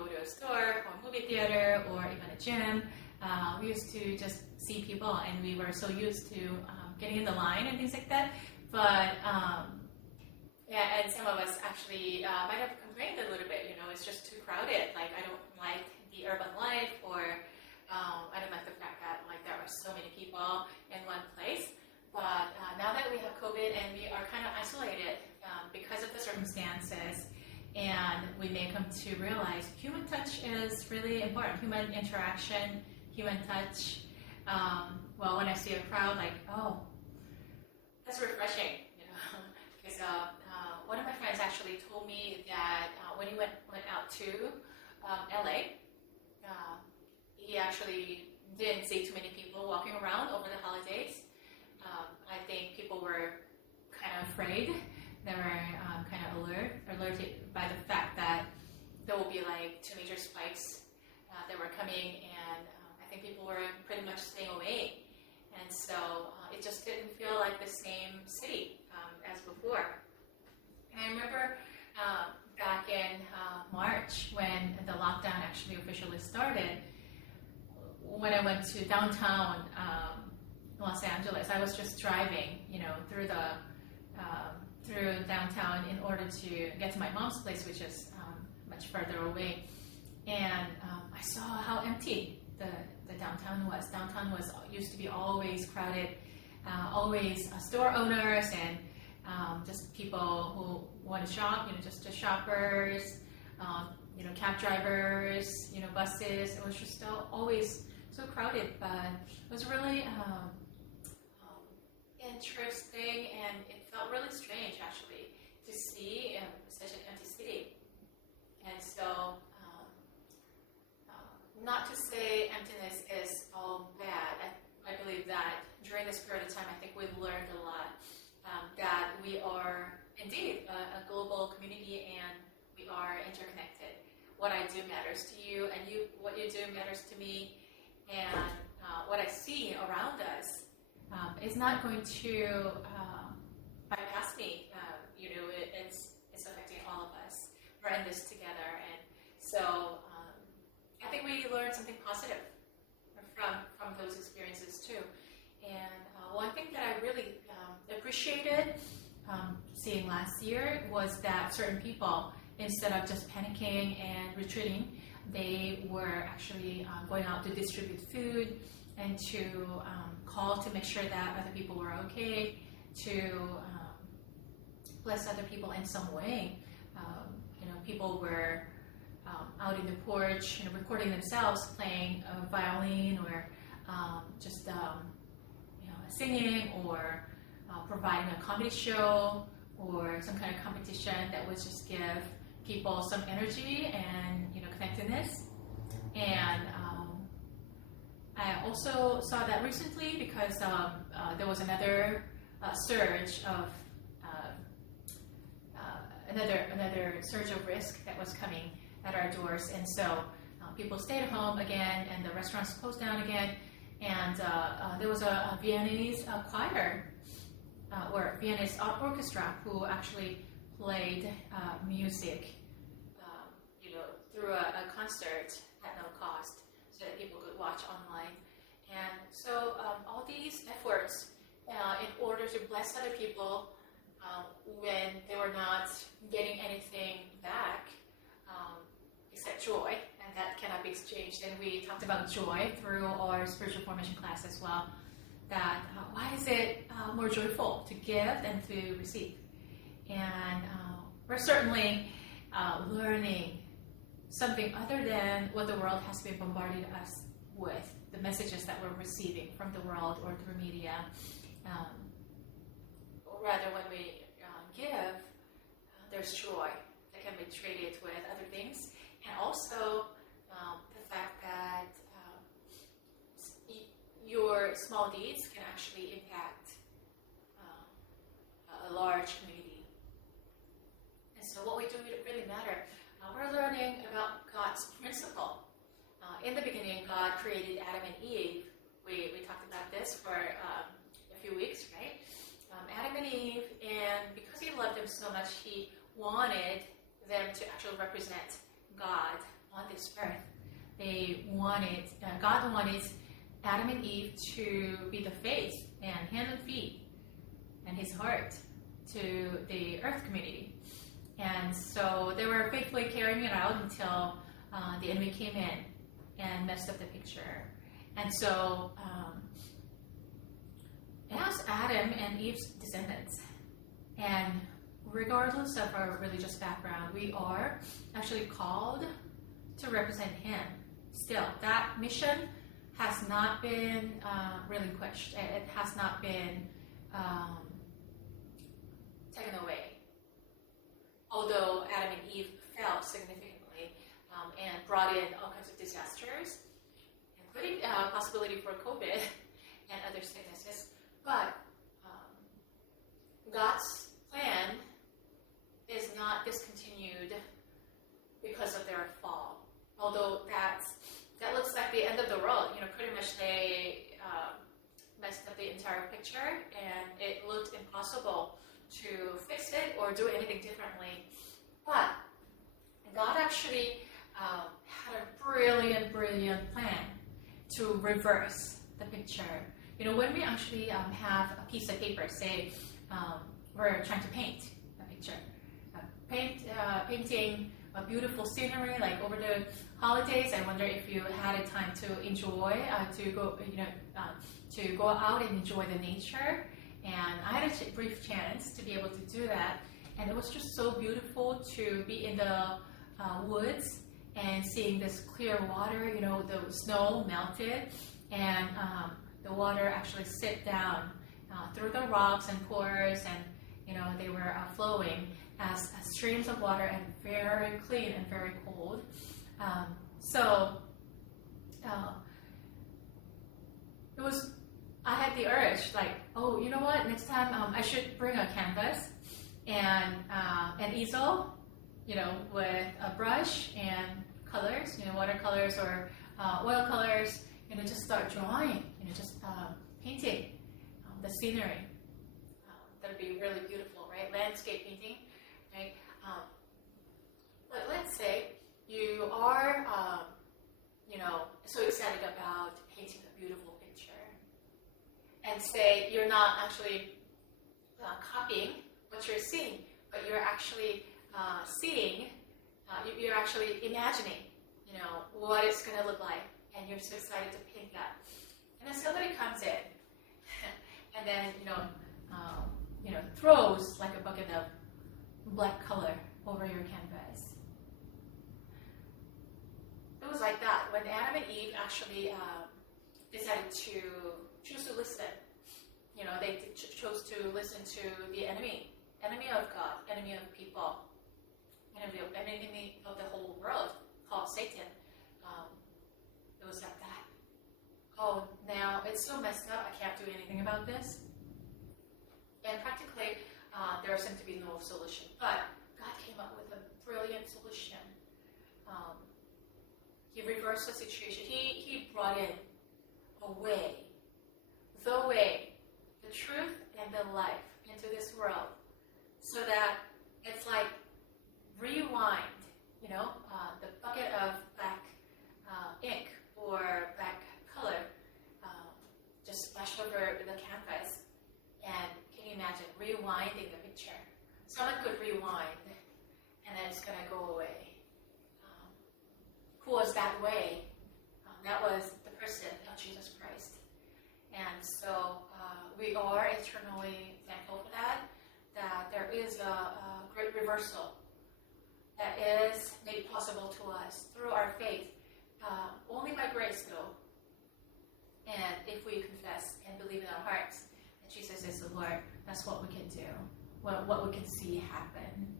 go to a store or movie theater or even a gym, we used to just see people, and we were so used to getting in the line and things like that. But yeah, and some of us actually might have complained a little bit. It's just too crowded. Like, I don't like the urban life, or I don't like the fact that there are so many people in one place. But now that we have COVID and we are kind of isolated because of the circumstances, and we may come to realize human touch is really important. Human interaction, human touch. Well, when I see a crowd, oh, that's refreshing, because one of my friends actually told me that when he went out to LA, he actually didn't see too many people walking around over the holidays. I think people were kind of afraid. They were kind of alerted by the fact that there will be two major spikes that were coming, and I think people were pretty much staying away. And so it just didn't feel like the same city as before. And I remember back in March, when the lockdown actually officially started, when I went to downtown Los Angeles, I was just driving, through downtown in order to get to my mom's place, which is much further away. And I saw how empty the downtown was. Downtown used to be always crowded, always store owners and just people who want to shop, just shoppers, cab drivers, buses. It was just always so crowded, but it was really interesting, and it felt really strange actually to see such an empty city. And so, not to say emptiness is all bad. I believe that during this period of time, I think we've learned a lot, that we are indeed a global community, and we are interconnected. What I do matters to you, and what you do matters to me, and what I see around us is not going to bypass me. It's affecting all of us. We're in this together, and so I think we learned something positive from those experiences too. And one thing that I really appreciated seeing last year was that certain people, instead of just panicking and retreating, they were actually going out to distribute food and to call to make sure that other people were okay, to bless other people in some way. People were out in the porch, recording themselves playing a violin, or just singing, or providing a comedy show, or some kind of competition that would just give people some energy and connectedness. And I also saw that recently because there was another surge of another surge of risk that was coming at our doors, and so people stayed home again, and the restaurants closed down again. And there was a Viennese choir or Viennese orchestra who actually played music, through a concert at no cost, so that people could watch online. And so all these efforts in order to bless other people when they were not getting anything back except joy, and that cannot be exchanged. And we talked about joy through our spiritual formation class as well, that why is it more joyful to give than to receive? And we're certainly learning something other than what the world has been bombarding us with, the messages that we're receiving from the world or through media. Rather, when we give, there's joy that can be traded with other things, and also the fact that your small deeds can actually impact a large community. And so what we do really matter. We're learning about God's principle. In the beginning, God created Adam and Eve. We talked about this for a few weeks, right? Adam and Eve, and because he loved them so much, he wanted them to actually represent God on on this earth. God wanted Adam and Eve to be the face and hand and feet and his heart to the earth community. And so they were faithfully carrying it out until the enemy came in and messed up the picture. And so as Adam and Eve's descendants, and regardless of our religious background, we are actually called to represent him. Still, that mission has not been relinquished. It has not been taken away. Although Adam and Eve fell significantly and brought in all kinds of disasters, including possibility for COVID and other sicknesses, but God's plan is not discontinued because of their fall. Although that looks like the end of the world. Pretty much they messed up the entire picture, and it looked impossible to fix it or do anything differently. But God actually had a brilliant plan to reverse the picture. When we actually have a piece of paper, say we're trying to paint a picture, painting a beautiful scenery like over the holidays. I wonder if you had a time to enjoy, to go out and enjoy the nature. And I had a brief chance to be able to do that, and it was just so beautiful to be in the woods and seeing this clear water. The snow melted, and the water actually sit down through the rocks and pores, and they were flowing as streams of water, and very clean and very cold. It was. I had the urge, like, oh, you know what? Next time I should bring a canvas and an easel, with a brush and colors, watercolors or oil colors, just start drawing, just painting the scenery. That'd be really beautiful, right? Landscape painting, right? But let's say you are, so excited about painting a beautiful picture, and say you're not actually copying what you're seeing, but you're actually seeing, you're actually imagining, what it's going to look like, and you're so excited to paint that. And then somebody comes in, and then, throws like a bucket of black color over your canvas. It was like that when Adam and Eve actually decided to choose to listen. They chose to listen to the enemy of God, enemy of people, enemy of the whole world, called Satan. It was like that. Oh, now it's so messed up, I can't do anything about this. And practically, there seemed to be no solution. But God came up with a brilliant solution. He reversed the situation. He brought in a way, the way, the truth, and the life into this world, so that it's like rewind, the bucket of black ink or black color just splashed over the canvas. And can you imagine rewinding the picture? Someone could rewind, and then it's going to go away. Who was that way? That was the person of Jesus Christ. And so we are eternally thankful for that there is a great reversal that is made possible to us through our faith, only by grace though. And if we confess and believe in our hearts that Jesus is the Lord, that's what we can do, what we can see happen.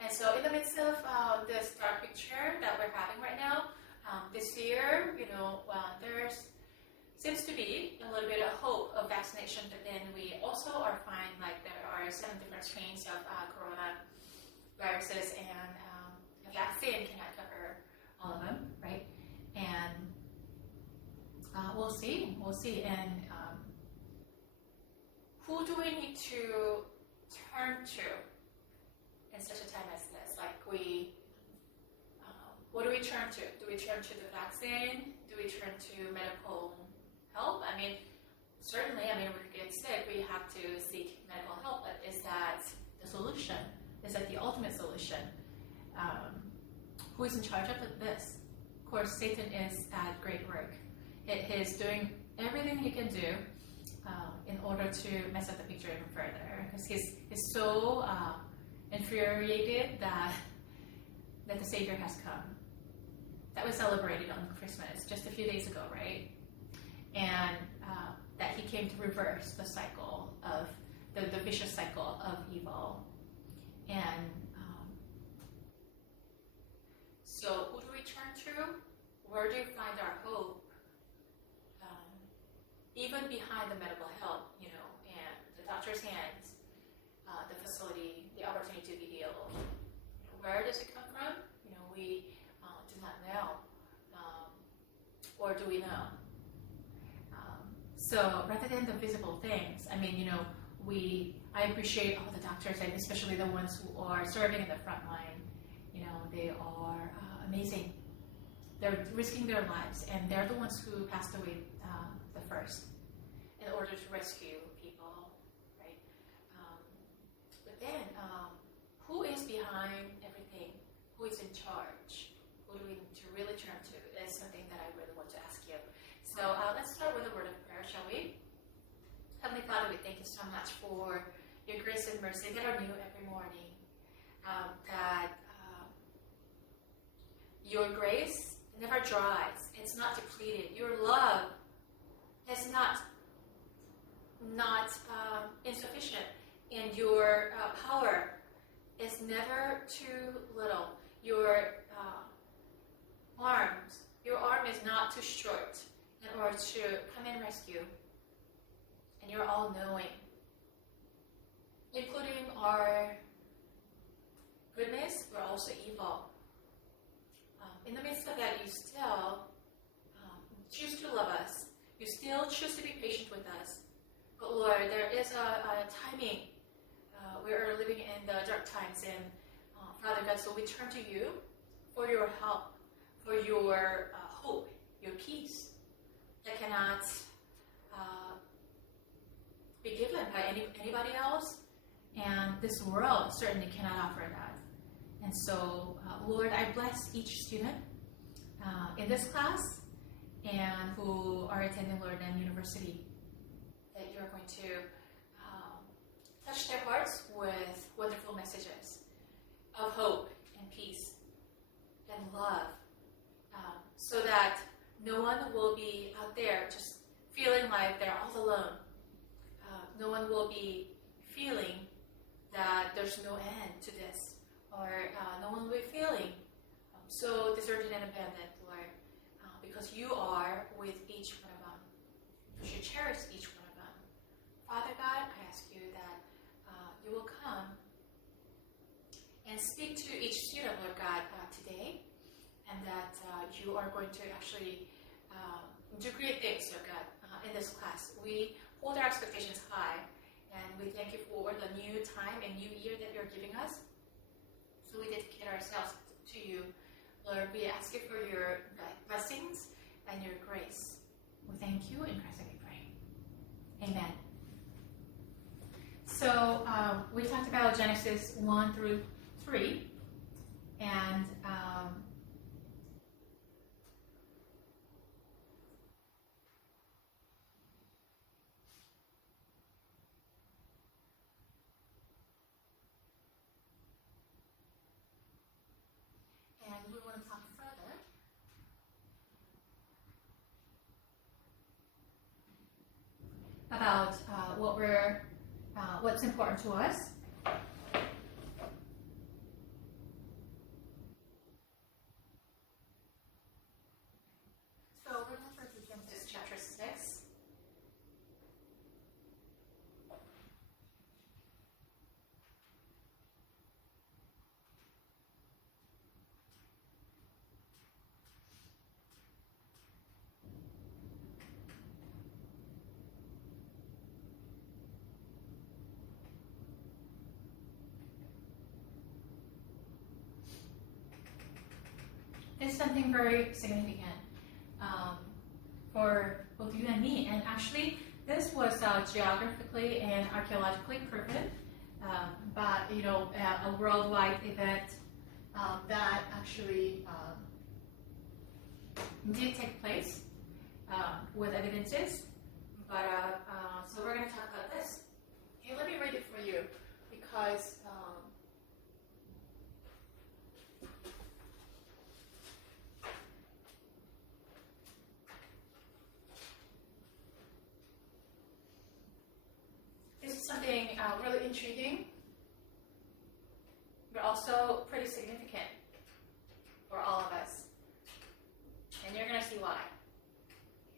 And so in the midst of this dark picture that we're having right now, this year, there seems to be a little bit of hope of vaccination, but then we also are finding like there are 7 different strains of coronaviruses, and a vaccine cannot cover all of them, right? And we'll see. And who do we need to turn to in such a time as this? Like we what do we turn to? Do we turn to the vaccine? Do we turn to medical help? I mean, certainly, we could get sick, we have to seek medical help, but is that the solution? Is that the ultimate solution? Who is in charge of this? Of course, Satan is at great work. He's doing everything he can do in order to mess up the picture even further, because he's so infuriated that the Savior has come. That was celebrated on Christmas just a few days ago, right? And that he came to reverse the cycle of the vicious cycle of evil. And so who do we turn to? Where do we find our hope? Even behind the medical help, and the doctor's hands, the facility, the opportunity to be healed. Where does it come from? We do not know. Or do we know? So rather than the visible things, I appreciate all the doctors, and especially the ones who are serving in the front line. They are amazing. They're risking their lives, and they're the ones who passed away the first in order to rescue people, right? But then, who is behind everything? Who is in charge? Who do we need to really turn to? Is something that I really want to ask you. So let's start with a word of prayer, shall we? Heavenly Father, we thank you so much for your grace and mercy that are new every morning. That your grace never dries. It's not depleted. Your love is not insufficient. And your power is never too little. Your arm is not too short in order to come and rescue. And you're all-knowing, including our goodness, but also evil. In the midst of that, you still choose to love us. You still choose to be patient with us. But Lord, there is a timing. We are living in the dark times, and Father God, so we turn to you for your help, for your hope, your peace that cannot be given by anybody else, and this world certainly cannot offer that. And so, Lord, I bless each student in this class and who are attending Lordland University, that you're going to touch their hearts with wonderful messages of hope and peace and love, so that no one will be out there just feeling like they're all alone. No one will be feeling that there's no end to this, or no one will be feeling so deserted and abandoned, Lord, because you are with each one of them. You should cherish each one of them. Father God, I ask you that you will come and speak to each student, Lord God, today, and that you are going to actually do great things, Lord God, in this class. We hold our expectations high, and we thank you for the new time and new year that you're giving us. So we dedicate ourselves to you. Lord, we ask you for your blessings and your grace. We thank you. In Christ we pray. Amen. So we talked about Genesis 1 through 3, and we want to talk further about what's important to us. So we're going to turn to Genesis chapter 6. something very significant for both you and me. And actually, this was geographically and archaeologically proven by a worldwide event that actually did take place with evidences. But so we're going to talk about this. Okay, let me read it for you because this is something really intriguing, but also pretty significant for all of us. And you're going to see why.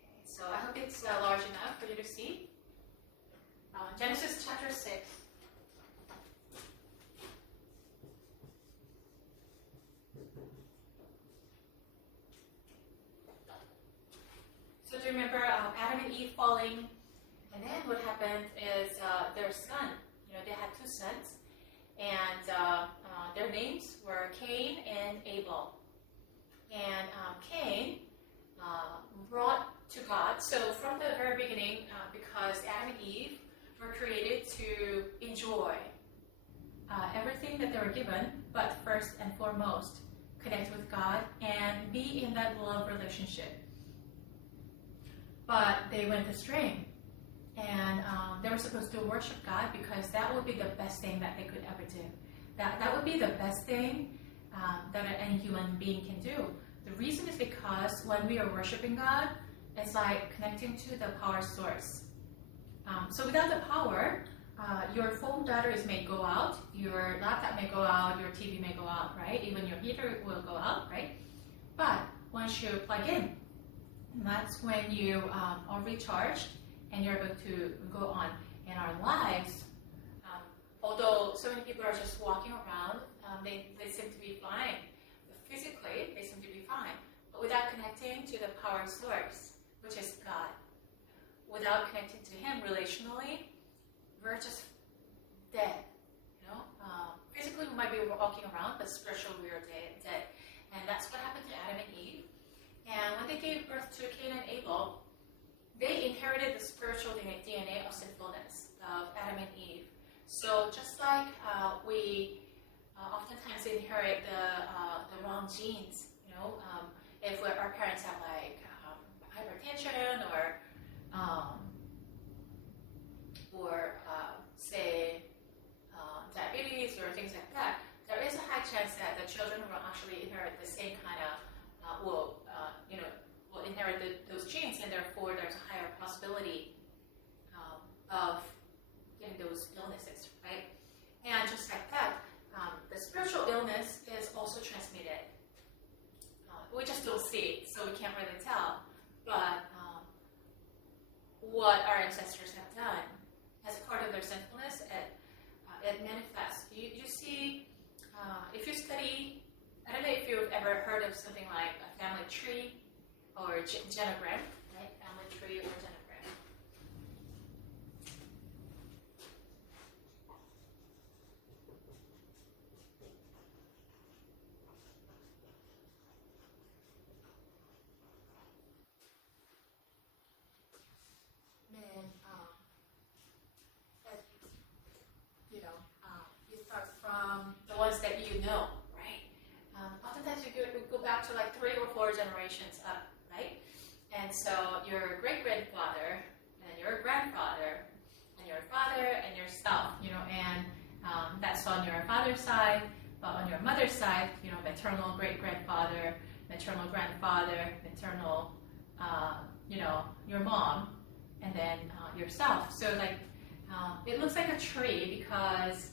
Okay, so I hope it's large enough for you to see. Genesis chapter 6. So do you remember Adam and Eve falling? And then what happened is their son, they had two sons, and their names were Cain and Abel. And Cain brought to God. So from the very beginning, because Adam and Eve were created to enjoy everything that they were given, but first and foremost, connect with God and be in that love relationship. But they went astray. And they were supposed to worship God because that would be the best thing that they could ever do. That would be the best thing that any human being can do. The reason is because when we are worshiping God, it's like connecting to the power source. So without the power, your phone batteries may go out, your laptop may go out, your TV may go out, right? Even your heater will go out, right? But once you plug in, that's when you are recharged and you're able to go on. In our lives, although so many people are just walking around, they seem to be fine. Physically, they seem to be fine. But without connecting to the power source, which is God, without connecting to Him relationally, we're just dead. Physically, we might be walking around, but spiritually, we are dead. And that's what happened to Adam and Eve. And when they gave birth to Cain and Abel, they inherited the spiritual DNA of sinfulness of Adam and Eve. So just like we oftentimes inherit the wrong genes, if our parents have like hypertension or say diabetes or things like that, there is a high chance that the children will actually inherit the same kind of will inherit those genes, and therefore there's a higher possibility of getting those illnesses, right? And just like that, the spiritual illness is also transmitted. We just don't see it, so we can't really tell. But what our ancestors have done as part of their sinfulness, it manifests. You see, if you study, I don't know if you've ever heard of something like a family tree or genogram, right? Family tree or genogram. You start from the ones that you know, right? Oftentimes you go back to like 3 or 4 generations up, right? And so your great-grandfather, and your grandfather, and your father, and yourself, and that's on your father's side, but on your mother's side, maternal great-grandfather, maternal grandfather, maternal, your mom, and then yourself. So like, it looks like a tree because,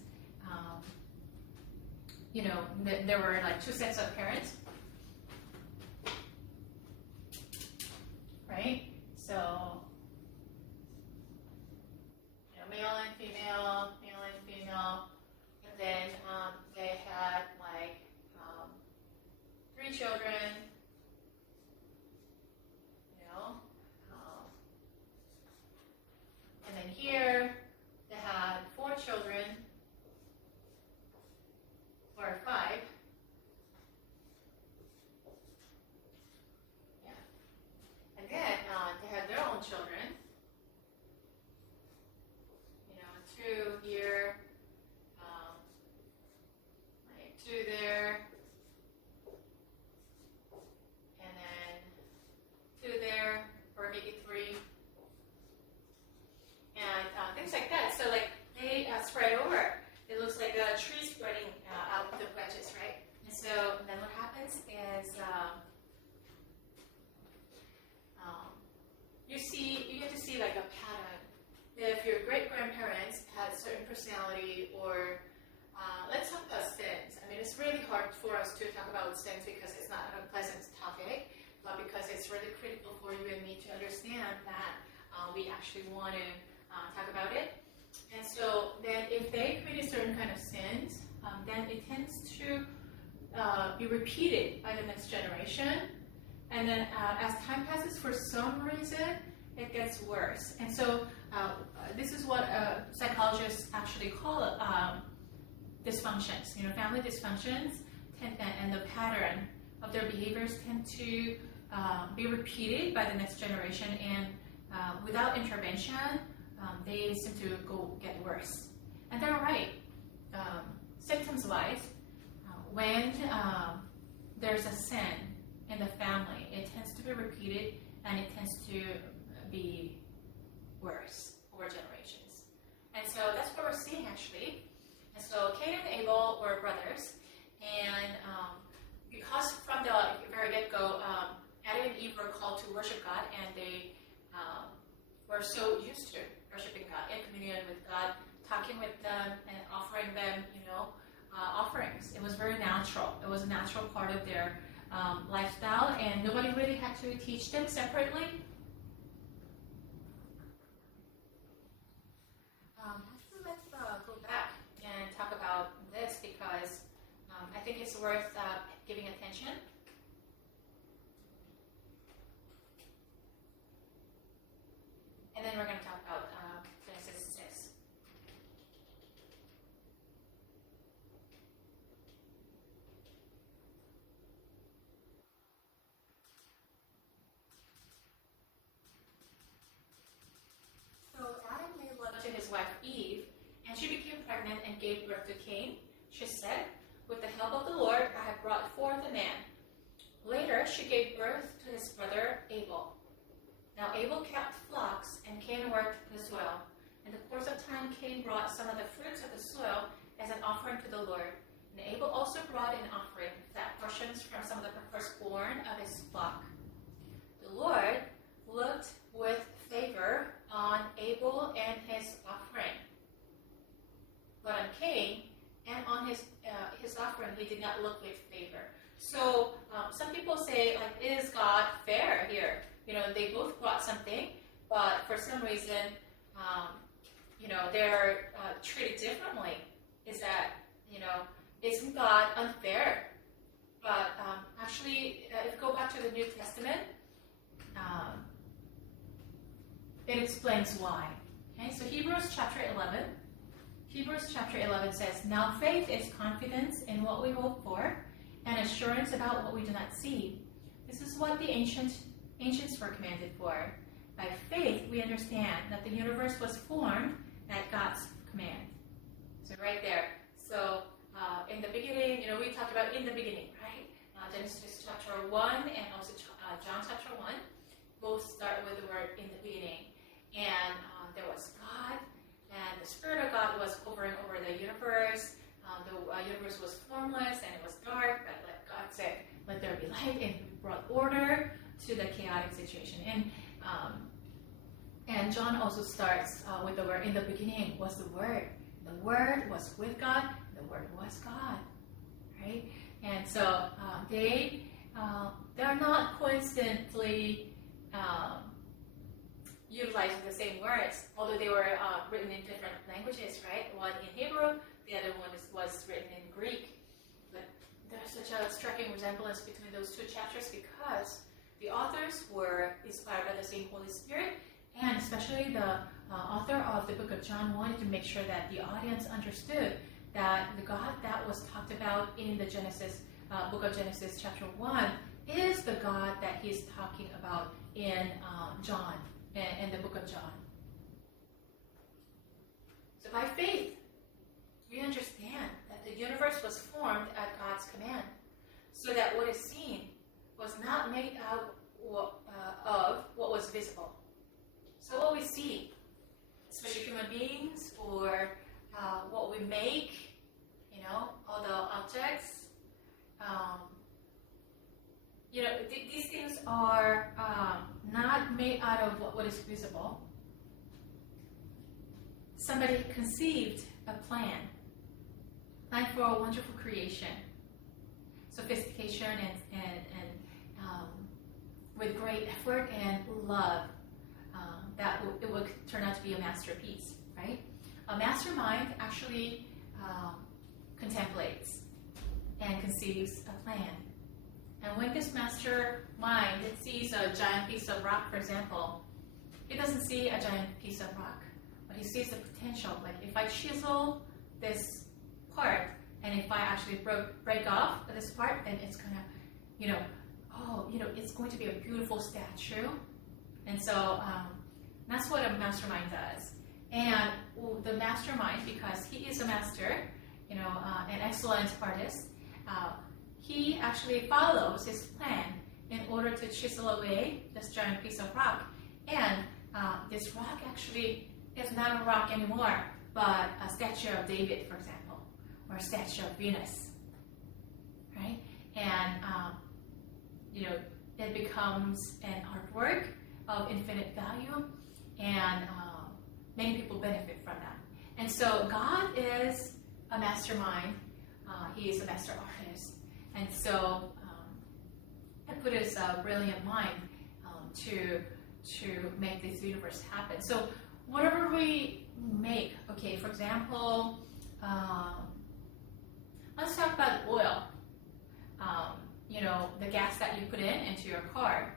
there were like 2 sets of parents, right? So, male and female, and then they had like 3 children, and then here they had 4 children, or 5. things like that. So like they spread over. It looks like a tree spreading out the branches, right? And so then what happens is you get to see like a pattern. If your great-grandparents had a certain personality, or let's talk about sins. I mean, it's really hard for us to talk about sins because it's not a pleasant topic, but because it's really critical for you and me to understand that we actually want to talk about it. And so then if they create a certain kind of sins, then it tends to be repeated by the next generation. And then as time passes, for some reason, it gets worse. And so this is what psychologists actually call it, dysfunctions. Family dysfunctions and the pattern of their behaviors tend to be repeated by the next generation, and without intervention, they seem to get worse. And they're right. Symptoms-wise, when there's a sin in the family, it tends to be repeated and it tends to be worse over generations. And so that's what we're seeing actually. And so Cain and Abel were brothers, and because from the very get-go, Adam and Eve were called to worship God, and they were so used to worshiping God, in communion with God, talking with them and offering them, offerings. It was very natural. It was a natural part of their lifestyle, and nobody really had to teach them separately. Let's go back and talk about this because I think it's worth giving attention. And then we're going to talk about Genesis 6. So Adam made love to his wife Eve, and she became pregnant and gave birth to Cain. She said, "With the help of the Lord, I have brought forth a man." Later, she gave birth to his brother Abel. Now Abel kept flocks, and Cain worked the soil. In the course of time, Cain brought some of the fruits of the soil as an offering to the Lord. And Abel also brought an offering, fat portions from some of the firstborn of his flock. The Lord looked with favor on Abel and his offering, but on Cain and on his offering he did not look with favor. So some people say, like, is God fair here? They both brought something, but for some reason, they're treated differently. Is that, isn't God unfair? But actually, if you go back to the New Testament, it explains why. Okay, so Hebrews chapter 11 says, "Now faith is confidence in what we hope for, and assurance about what we do not see. This is what the ancients were commanded for. By faith, we understand that the universe was formed at God's command." So right there. So in the beginning, we talked about in the beginning, right? Genesis chapter 1 and also John chapter 1 both start with the word in the beginning. And there was God, and the Spirit of God was hovering over the universe. The universe was formless and it was dark, but like God said, "Let there be light," and He brought order to the chaotic situation. And John also starts with the word, "In the beginning was the Word. The Word was with God. The Word was God." Right? And so they're not coincidentally utilizing the same words, although they were written in different languages, right? One in Hebrew, the other one was written in Greek. But there's such a striking resemblance between those two chapters because the authors were inspired by the same Holy Spirit, and especially the author of the book of John wanted to make sure that the audience understood that the God that was talked about in the book of Genesis chapter 1 is the God that he's talking about in John, in the book of John. So by faith, we understand that the universe was formed at God's command, so that what is seen was not made out of what was visible. So what we see, especially human beings, somebody conceived a plan for a wonderful creation, sophistication, and with great effort and love, it will turn out to be a masterpiece, right? A mastermind actually contemplates and conceives a plan. And when this mastermind sees a giant piece of rock, for example, he doesn't see a giant piece of rock, but he sees the potential. Like, if I chisel this part, and if I actually break off this part, then it's gonna, it's going to be a beautiful statue. And so that's what a mastermind does. And the mastermind, because he is a master, an excellent artist, he actually follows his plan in order to chisel away this giant piece of rock. And this rock actually is not a rock anymore, but a statue of David, for example, or a statue of Venus, right? And it becomes an artwork of infinite value, and many people benefit from that. And so God is a mastermind. He is a master artist. And so he put his brilliant mind to make this universe happen. So whatever we make, okay, for example, let's talk about oil. The gas that you put into your car.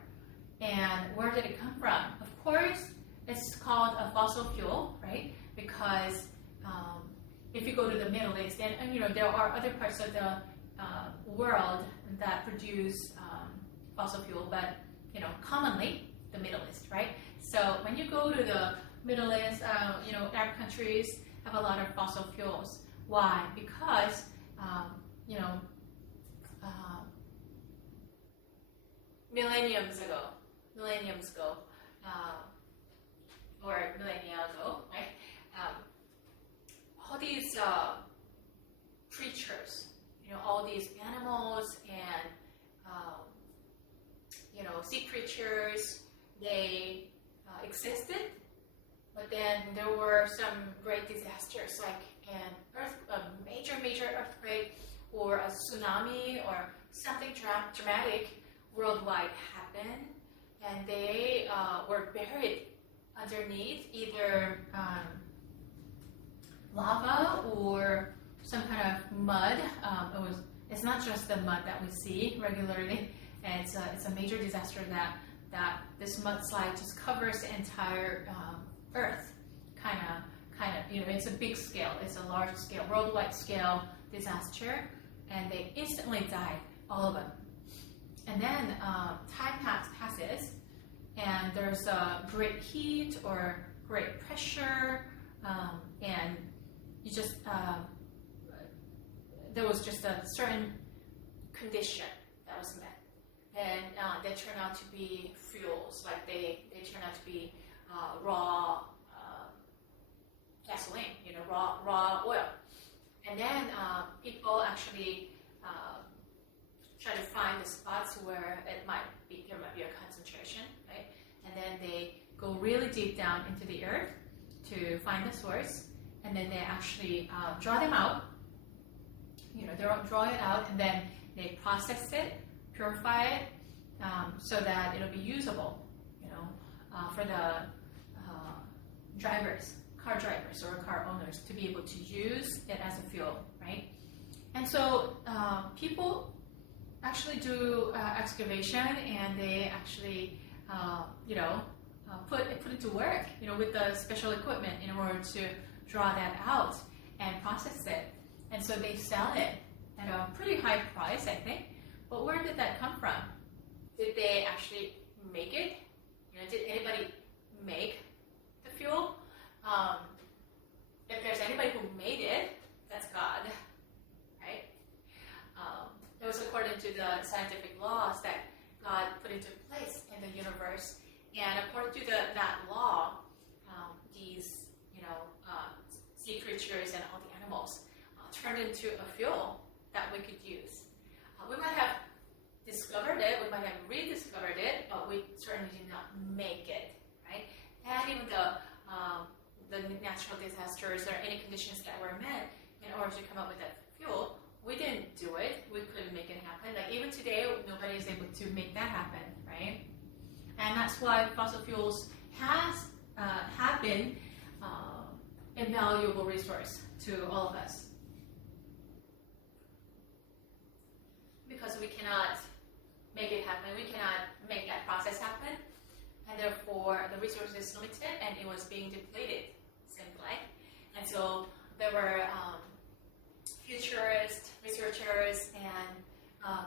And where did it come from? Of course, it's called a fossil fuel, right? Because if you go to the Middle East, and there are other parts of the world that produce fossil fuel, but commonly the Middle East, right? So when you go to the Middle East, Arab countries have a lot of fossil fuels. Why? Because millenniums ago, or millennia ago, right? All these creatures, all these animals and sea creatures, they existed, but then there were some great disasters, like a major earthquake or a tsunami or something dramatic worldwide happened, and they were buried underneath either lava or some kind of mud. It's not just the mud that we see regularly. And it's a major disaster that this mudslide just covers the entire Earth. Kind of, it's a big scale. It's a large scale, worldwide scale disaster, and they instantly died, all of them. And then time passes, and there's a great heat or great pressure, and there was just a certain condition that was met. And they turn out to be fuels, like they turn out to be raw gasoline, raw oil. And then people actually try to find the spots where there might be a concentration, right? And then they go really deep down into the earth to find the source, and then they actually draw them out. They draw it out, and then they process it, purify it, so that it'll be usable, for the car drivers or car owners to be able to use it as a fuel, right? And so people actually do excavation, and they actually, put it to work, with the special equipment in order to draw that out and process it. And so they sell it at a pretty high price, I think. But where did that come from? Did they actually make it? Did anybody make the fuel? If there's anybody who made it, that's God, right? It was according to the scientific laws that God put into place in the universe. And according to that law, these sea creatures and all the animals turned into a fuel that we could use. We might have discovered it, we might have rediscovered it, but we certainly did not make it, right? And even the the natural disasters or any conditions that were met in order to come up with that fuel. We didn't do it. We couldn't make it happen. Like even today, nobody is able to make that happen, right? And that's why fossil fuels have been a valuable resource to all of us. Because we cannot make it happen. We cannot make that process happen. And therefore, the resource is limited and it was being depleted, simply. And so there were futurists, researchers, and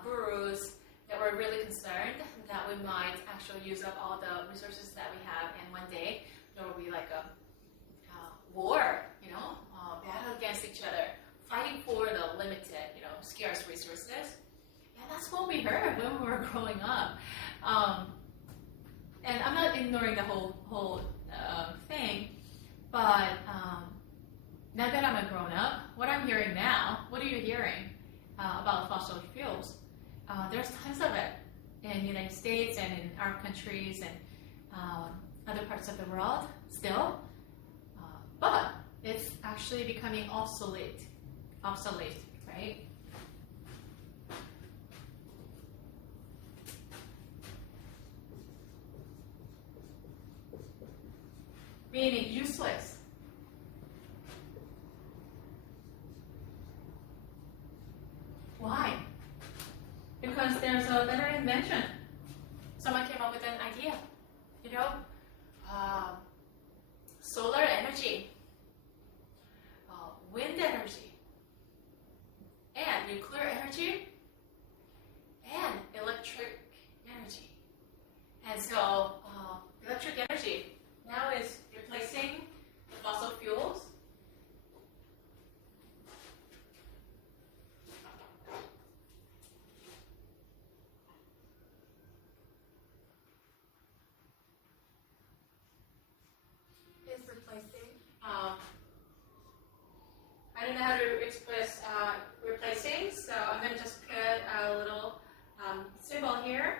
gurus that were really concerned that we might actually use up all the resources that we have, and one day there will be like a war, battle against each other, fighting for the limited, scarce resources. And that's what we heard when we were growing up. And I'm not ignoring the whole thing, but now that I'm a grown up, what I'm hearing now, what are you hearing about fossil fuels? There's tons of it in the United States and in our countries and other parts of the world still, but it's actually becoming obsolete, right? Meaning useless. Why? Because there's a better invention. Someone came up with an idea, solar energy, wind energy, and nuclear energy, and electric energy. And so electric energy now is replacing the fossil fuels. Is replacing. I don't know how to express replacing, so I'm going to just put a little symbol here.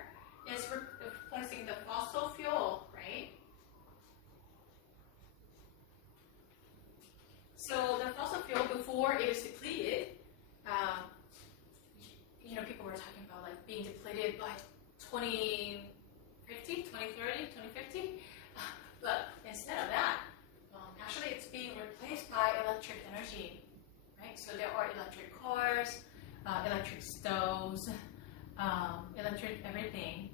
It's replacing the fossil fuel, right? So the fossil fuel, before it is depleted, people were talking about like being depleted by 2050, 2030, 2050. But instead of that, actually it's being replaced by electric energy, right? So there are electric cars, electric stoves, electric everything.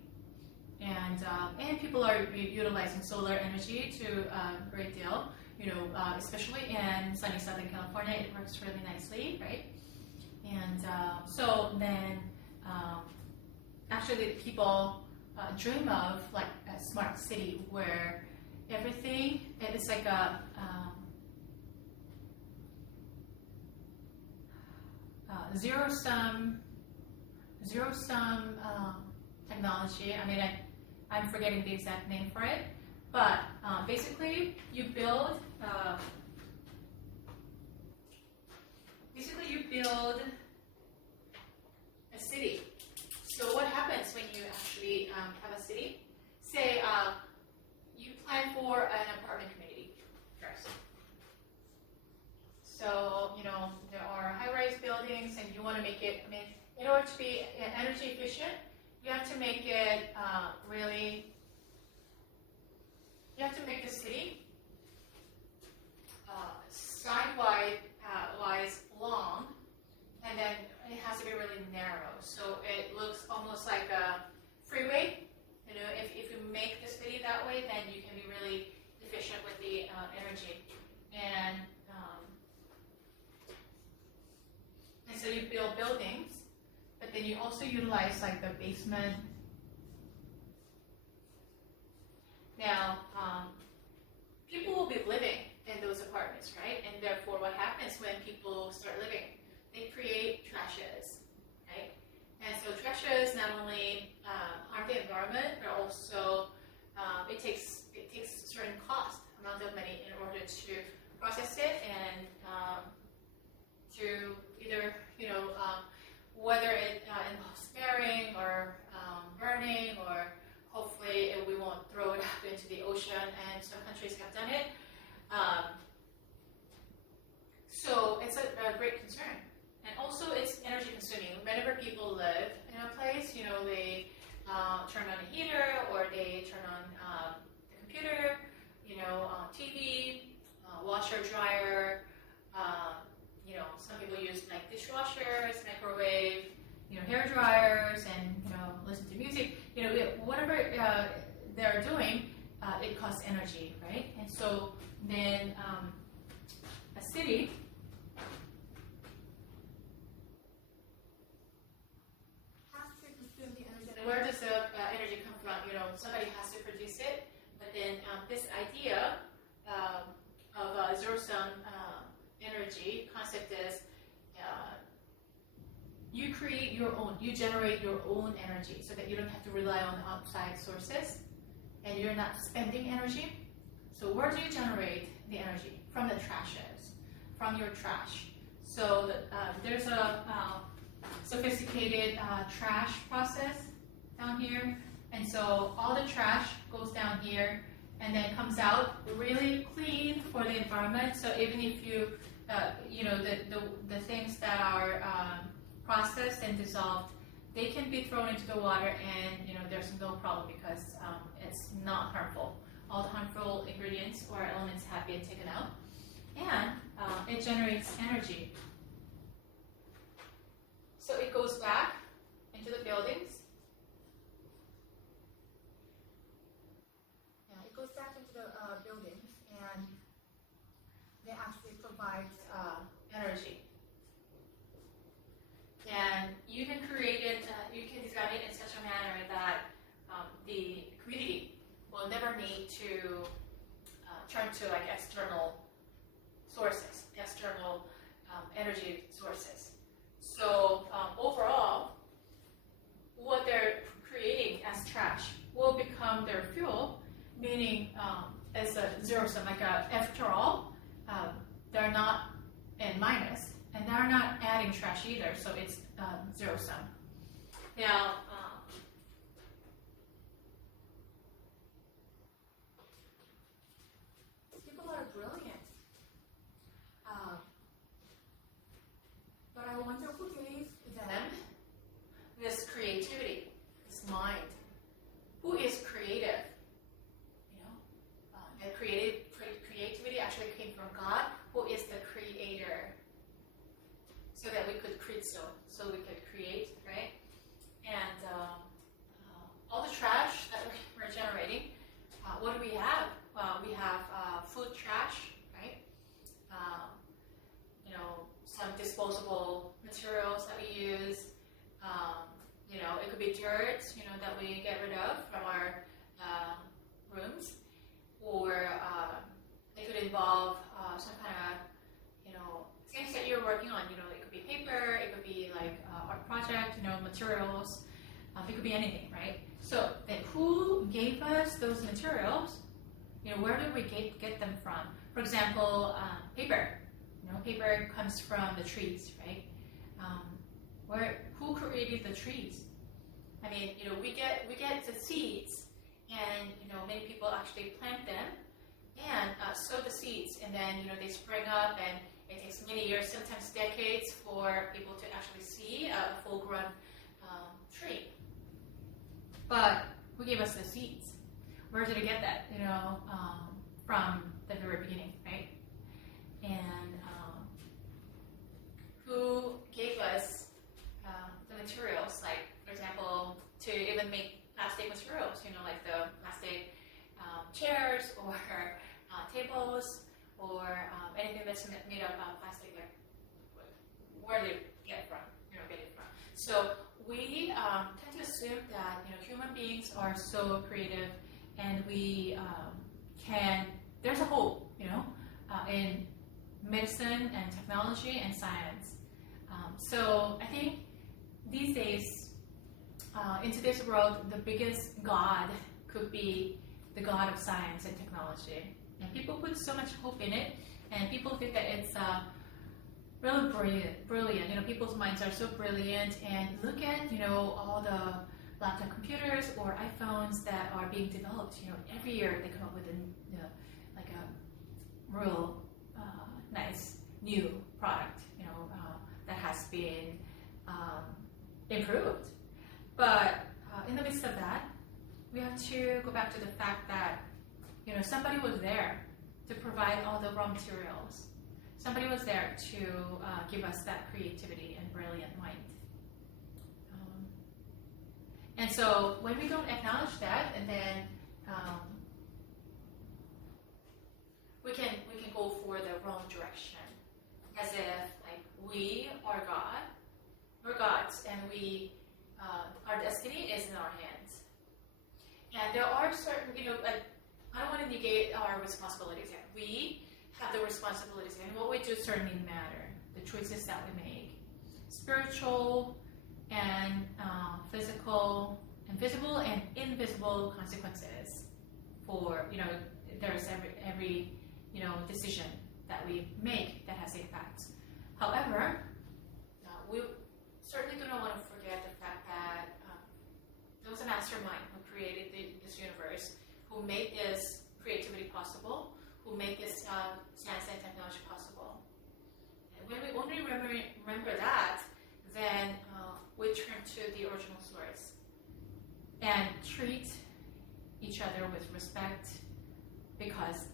And people are utilizing solar energy to a great deal. Especially in sunny Southern California, it works really nicely, right? And so then, actually, people dream of like a smart city where everything is like a zero-sum technology. I mean, I'm forgetting the exact name for it. But basically, you build a city. So what happens when you actually have a city? Say you plan for an apartment community first. So there are high-rise buildings, and you want to make it. I mean, in order to be energy efficient, you have to make it really. You have to make the city wise long, and then it has to be really narrow. So it looks almost like a freeway. If you make the city that way, then you can be really efficient with the energy. And so you build buildings, but then you also utilize like the basement. Now, people will be living in those apartments, right? And therefore, what happens when people start living? They create trashes, right? And so trashes not only harm the environment, but also it takes certain cost, amount of money in order to process it and to either, whether it involves sparing or burning, or hopefully we won't throw it out into the ocean, and some countries have done it. washer, dryer. Some people use like dishwashers, microwave, hair dryers, and listen to music. Whatever they're doing, it costs energy, right? And so then a city has to consume the energy. And where does the energy come from? Somebody has to produce it. But then this idea of zero-sum energy concept is you create your own, you generate your own energy so that you don't have to rely on outside sources and you're not spending energy. So where do you generate the energy? From the trashes, from your trash. So there's a sophisticated trash process down here. And so all the trash goes down here and then comes out really clean for the environment. So even if you, the things that are processed and dissolved, they can be thrown into the water and there's no problem because it's not harmful. All the harmful ingredients or elements have been taken out, and it generates energy. So it goes back into the buildings. Yeah, it goes back into the buildings, and they actually provide energy. And you can create it, you can design it in such a manner that the community will never need to turn to like external sources, external energy sources. So overall, what they're creating as trash will become their fuel, meaning as a zero sum, like after all, they're not in minus, and they're not adding trash either, so it's zero sum. Now, people are brilliant, but I wonder who gave them this creativity, this mind. Who is creative? And creativity actually came from God, who is the creator. So that we could create, so we could create, right? And all the trash that we're generating, what do we have? We have food trash, right? Some disposable materials that we use. It could be dirt, that we get rid of from our rooms, or it could involve some kind of, things that you're working on. It could be paper, it could be like art project, materials. It could be anything, right? So then who gave us those materials? Where did we get them from? For example, paper. Paper comes from the trees, right? Who created the trees? I mean, we get the seeds, and many people actually plant them and sow the seeds, and then they spring up, and it takes many years, sometimes decades, for people to actually see a full-grown tree. But who gave us the seeds? Where did it get that? From the very beginning, right? And who gave us the materials, like, for example, to even make plastic materials, like the plastic chairs or tables, or anything that's made up of plastic, like, where do they get it from? Get it from. So we tend to assume that human beings are so creative, and we there's a hope, in medicine and technology and science. So I think these days, in today's world, the biggest God could be the God of science and technology. And people put so much hope in it, and people think that it's really brilliant. People's minds are so brilliant, and look at, all the laptop computers or iPhones that are being developed. Every year they come up with a real nice new product, that has been improved. But in the midst of that, we have to go back to the fact that somebody was there to provide all the raw materials. Somebody was there to give us that creativity and brilliant mind. And so when we don't acknowledge that, and then we can go for the wrong direction, as if like we are God, we're gods, and we our destiny is in our hands. And there are certain, like I don't want to negate our responsibilities yet. We have the responsibilities, and what we do certainly matter. The choices that we make, spiritual and physical, and visible and invisible consequences for there's every decision that we make that has impact. However, we certainly do not want to forget the fact that there was a mastermind who created this universe, who made this creativity possible, who made this science and technology possible. And when we only remember that, then we turn to the original source and treat each other with respect, because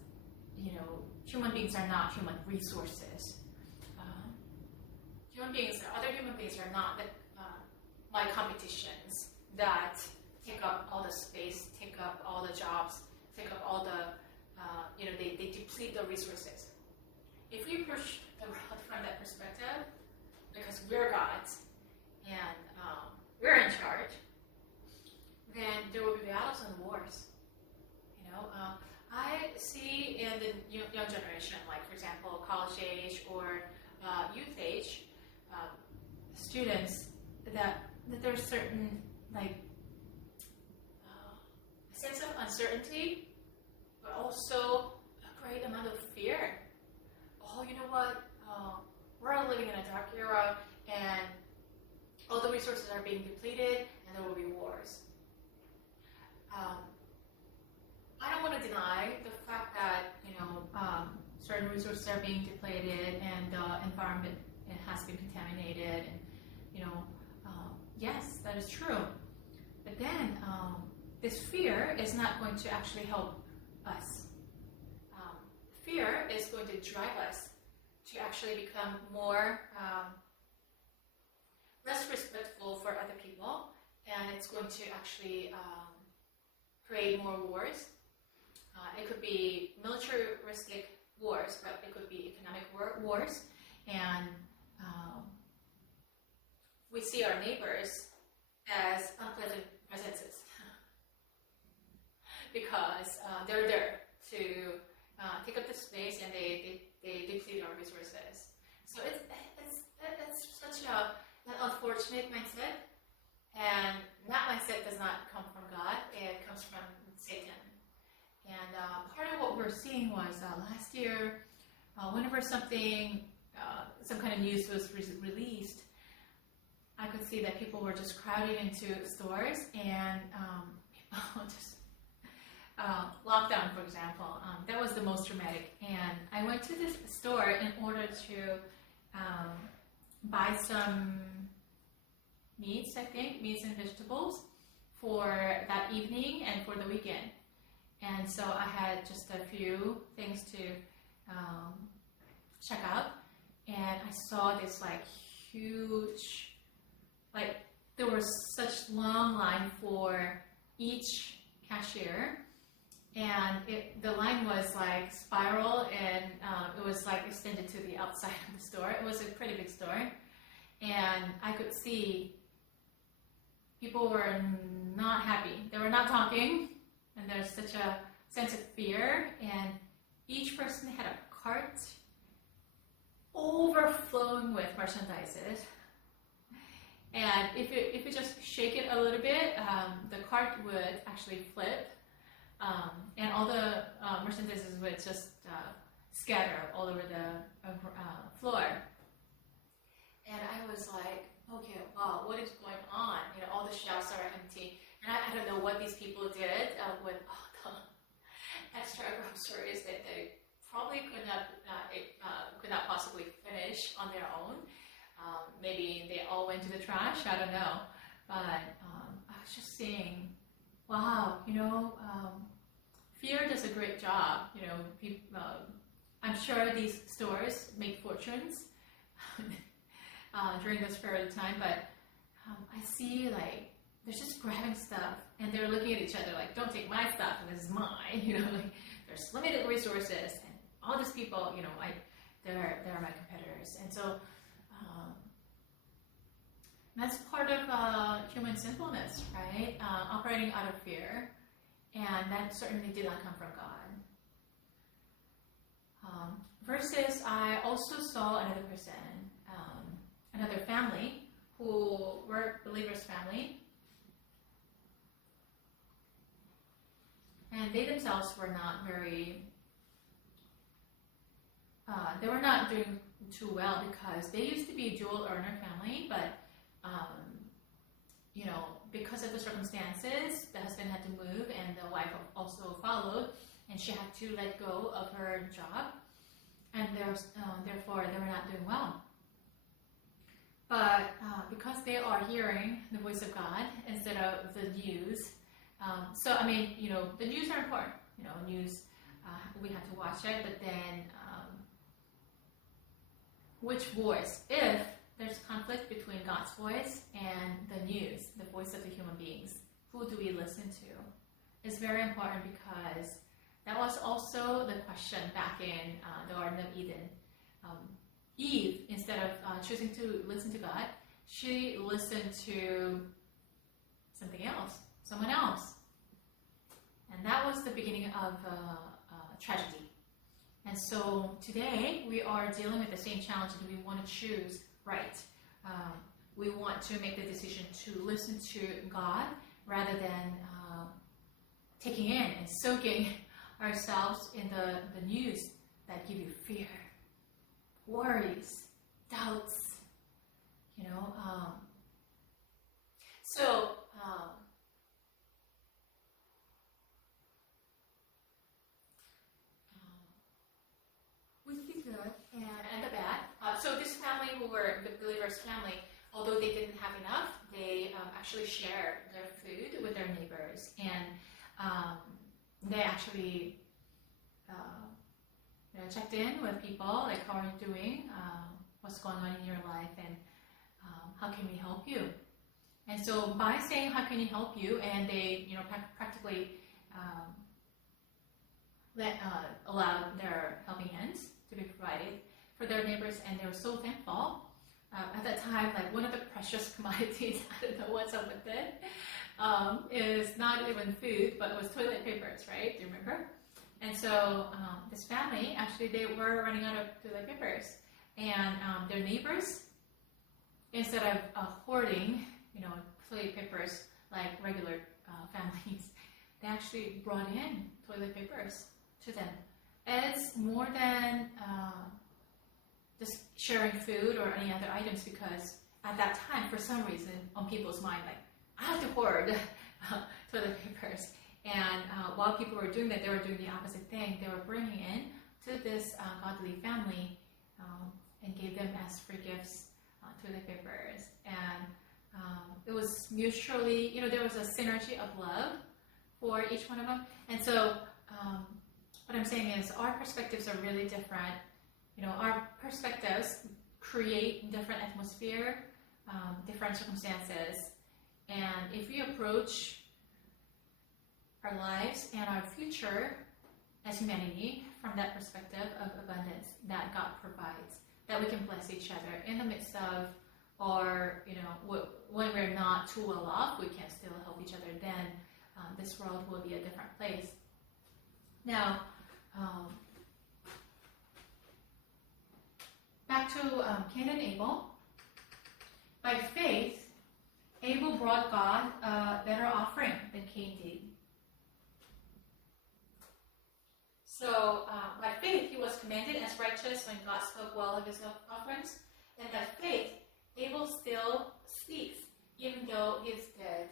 human beings are not human resources. Other human beings are not my competitions that take up all the space, take up all the jobs, take up all the, they deplete the resources. If we push the world from that perspective, because we're gods and we're in charge, then there will be battles and wars. I see in the young generation, like for example, college age or youth age, students that there's certain sense of uncertainty, but also a great amount of fear. Oh, you know what? We're all living in a dark era, and all the resources are being depleted, and there will be wars. I don't want to deny the fact that certain resources are being depleted, and the environment has been contaminated, and yes, that is true. But then this fear is not going to actually help us. Fear is going to drive us to actually become more less respectful for other people, and it's going to actually create more wars. It could be militaristic wars, but it could be economic wars, and we see our neighbors as unpleasant presences because they're there to take up the space, and they deplete our resources. So it's such an unfortunate mindset, and that mindset does not come from God. It comes from Satan. And part of what we're seeing was last year, whenever some kind of news was released, I could see that people were just crowding into stores, and people just lockdown, for example. That was the most dramatic. And I went to this store in order to buy some meats and vegetables for that evening and for the weekend. And so I had just a few things to check out, and I saw this huge, there was such long line for each cashier, and the line was spiral, and it was extended to the outside of the store. It was a pretty big store, and I could see people were not happy. They were not talking. And there's such a sense of fear, and each person had a cart overflowing with merchandises. And if you just shake it a little bit, the cart would actually flip, and all the merchandises would just scatter all over the floor. And I was like, okay, wow, what is going on? All the shelves are empty. And I don't know what these people did with all the extra groceries that they probably could not possibly finish on their own. Maybe they all went to the trash. I don't know. But I was just saying, wow, fear does a great job. I'm sure these stores make fortunes during this period of time, but I see like they're just grabbing stuff and they're looking at each other like, don't take my stuff, this is mine. Like there's limited resources and all these people, they're my competitors. And so that's part of human sinfulness, right? Operating out of fear, and that certainly did not come from God. Versus, I also saw another person, another family who were believers' family, and they themselves were not very, they were not doing too well because they used to be a dual earner family, but because of the circumstances, the husband had to move and the wife also followed, and she had to let go of her job, and therefore they were not doing well. But because they are hearing the voice of God instead of the news, the news are important. News, we have to watch it, but then which voice? If there's conflict between God's voice and the news, the voice of the human beings, who do we listen to? It's very important because that was also the question back in the Garden of Eden. Eve, instead of choosing to listen to God, she listened to something else, someone else. And that was the beginning of tragedy. And so today we are dealing with the same challenge, and we want to choose right. We want to make the decision to listen to God rather than taking in and soaking ourselves in the news that give you fear, worries, doubts, we see good and the bad. So this family, who were the believers' family, although they didn't have enough, they actually shared their food with their neighbors, and they actually checked in with people, like, how are you doing? What's going on in your life, and how can we help you? And so by saying, how can we help you, and they practically allowed their helping hands to be provided for their neighbors, and they were so thankful. At that time, like, one of the precious commodities, I don't know what's up with it, is not even food, but it was toilet papers, right? Do you remember? And so this family, actually, they were running out of toilet papers, and their neighbors, instead of hoarding, toilet papers like regular families, they actually brought in toilet papers to them. It's more than just sharing food or any other items, because at that time, for some reason, on people's mind, like, I have to hoard toilet papers. And while people were doing that, they were doing the opposite thing. They were bringing in to this godly family and gave them as free gifts toilet papers. And it was mutually, there was a synergy of love for each one of them. And so what I'm saying is, our perspectives are really different. Our perspectives create different atmosphere, different circumstances. And if we approach our lives and our future as humanity from that perspective of abundance that God provides, that we can bless each other in the midst of, or when we're not too well off, we can still help each other, then this world will be a different place. Now, back to Cain and Abel. By faith, Abel brought God a better offering than Cain did. So, by faith, he was commended as righteous when God spoke well of his offerings. And by faith, Abel still speaks, even though he's dead.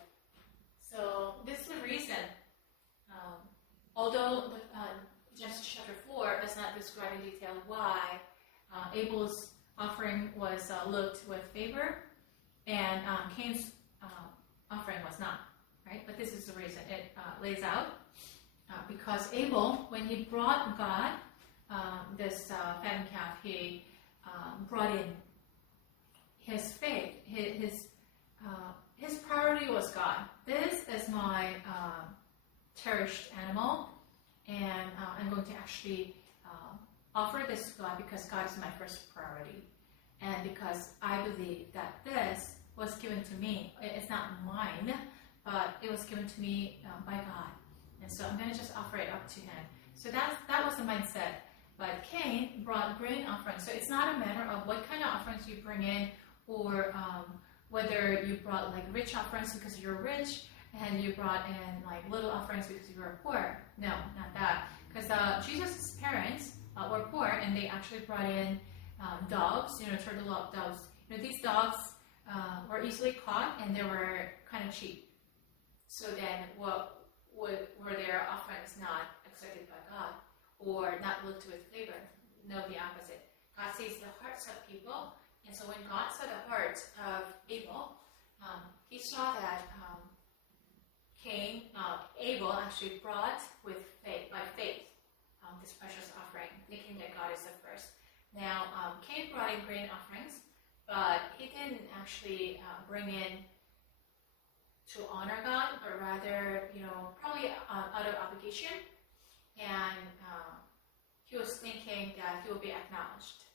So, this is the reason. Although Genesis chapter 4 does not describe in detail why Abel's offering was looked with favor, and Cain's offering was not, right? But this is the reason. It lays out because Abel, when he brought God this fattened calf, he brought in his faith. His priority was God. This is my cherished animal, and I'm going to actually offer this to God because God is my first priority, and because I believe that this was given to me. It's not mine, but it was given to me by God, and so I'm going to just offer it up to Him. So that was the mindset. But Cain brought grain offerings. So it's not a matter of what kind of offerings you bring in, or whether you brought like rich offerings because you're rich, and you brought in like little offerings because you were poor. No, not that. Because Jesus' parents were poor, and they actually brought in doves, turtle doves. These doves were easily caught, and they were kind of cheap. So then, were their offerings not accepted by God, or not looked with favor? No, the opposite. God sees the hearts of people, and so when God saw the heart of Abel, He saw that Abel actually brought with faith, by faith, this precious offering, thinking that God is the first. Now, Cain brought in grain offerings, but he didn't actually bring in to honor God, but rather, probably out of obligation, and he was thinking that he would be acknowledged,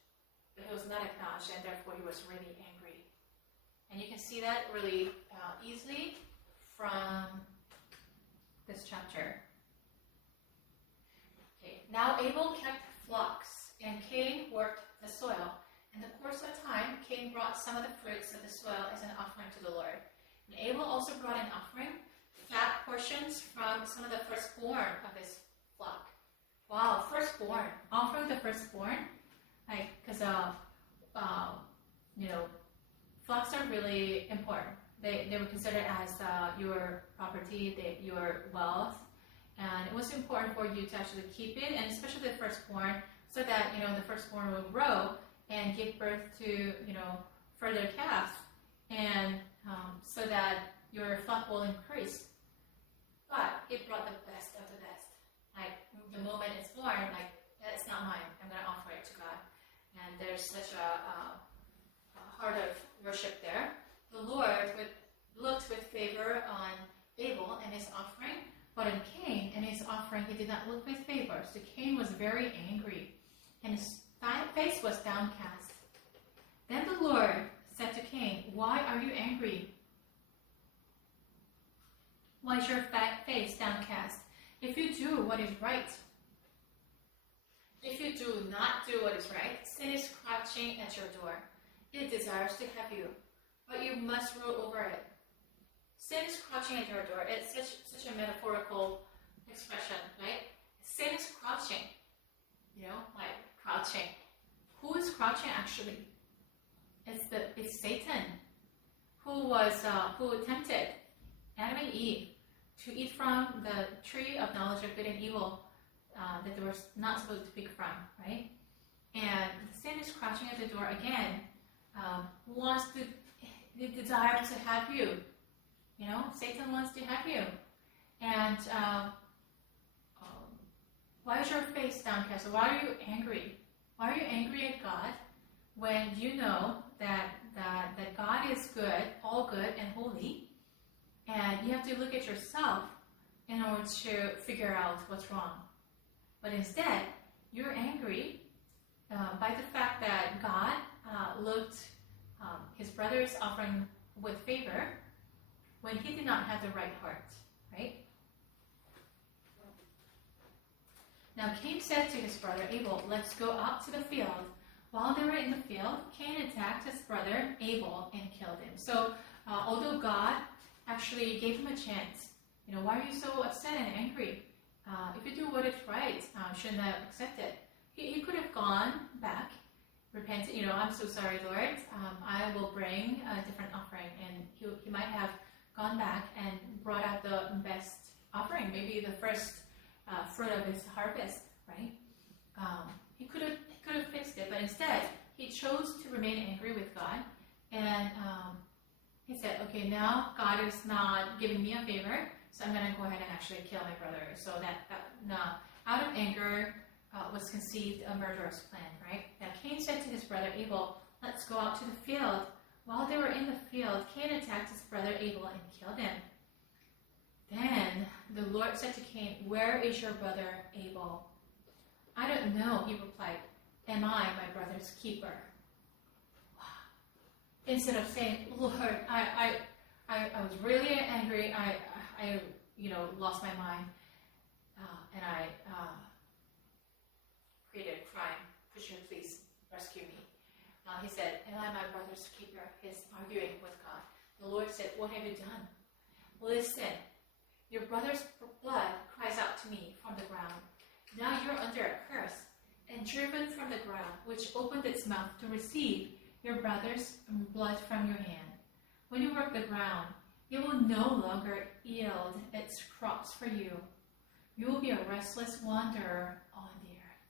but he was not acknowledged, and therefore he was really angry. And you can see that really easily from this chapter. Okay. Now Abel kept flocks, and Cain worked the soil. In the course of time, Cain brought some of the fruits of the soil as an offering to the Lord. And Abel also brought an offering, fat portions from some of the firstborn of his flock. Wow, firstborn. Offering the firstborn, because flocks are really important. They were considered as your property, your wealth, and it was important for you to actually keep it, and especially the firstborn, so that the firstborn will grow and give birth to further calves, and so that your flock will increase. But it brought the best of the best. Like the moment it's born, like it's not mine. I'm gonna offer it to God, and there's such a heart of worship there. The Lord looked with favor on Abel and his offering, but on Cain and his offering he did not look with favor. So Cain was very angry, and his face was downcast. Then the Lord said to Cain, "Why are you angry? Why is your face downcast? If you do what is right, if you do not do what is right, sin is crouching at your door. It desires to have you, but you must rule over it." Sin is crouching at your door. It's such a metaphorical expression, right? Sin is crouching, like crouching. Who is crouching actually? It's Satan, who tempted Adam and Eve to eat from the tree of knowledge of good and evil that they were not supposed to pick from, right? And sin is crouching at the door again. The desire to have you. Satan wants to have you. And why is your face downcast? Why are you angry? Why are you angry at God when you know that God is good, all good and holy, and you have to look at yourself in order to figure out what's wrong? But instead, you're angry by the fact that God looked his brother's offering with favor when he did not have the right heart, right? Now Cain said to his brother Abel, "Let's go out to the field." While they were in the field, Cain attacked his brother Abel and killed him. So although God actually gave him a chance, why are you so upset and angry? If you do what is right, shouldn't have accepted. He could have gone back, repented, "I'm so sorry, Lord, I will bring a different offering," and he might have gone back and brought out the best offering, maybe the first fruit of his harvest, right? He could have fixed it, but instead he chose to remain angry with God, and he said, "Okay, now God is not giving me a favor, so I'm going to go ahead and actually kill my brother. So now, out of anger was conceived a murderous plan, right? Now Cain said to his brother Abel, let's go out to the field. While they were in the field, Cain attacked his brother Abel and killed him. Then the Lord said to Cain, where is your brother Abel? I don't know, he replied. Am I my brother's keeper? Wow. Instead of saying, Lord, I was really angry. I lost my mind, and I created a crime. Could you please rescue me? He said, am I my brother's keeper? He's arguing with God. The Lord said, what have you done? Listen, your brother's blood cries out to me from the ground. Now you're under a curse and driven from the ground, which opened its mouth to receive your brother's blood from your hand. When you work the ground, it will no longer yield its crops for you. You will be a restless wanderer on the earth.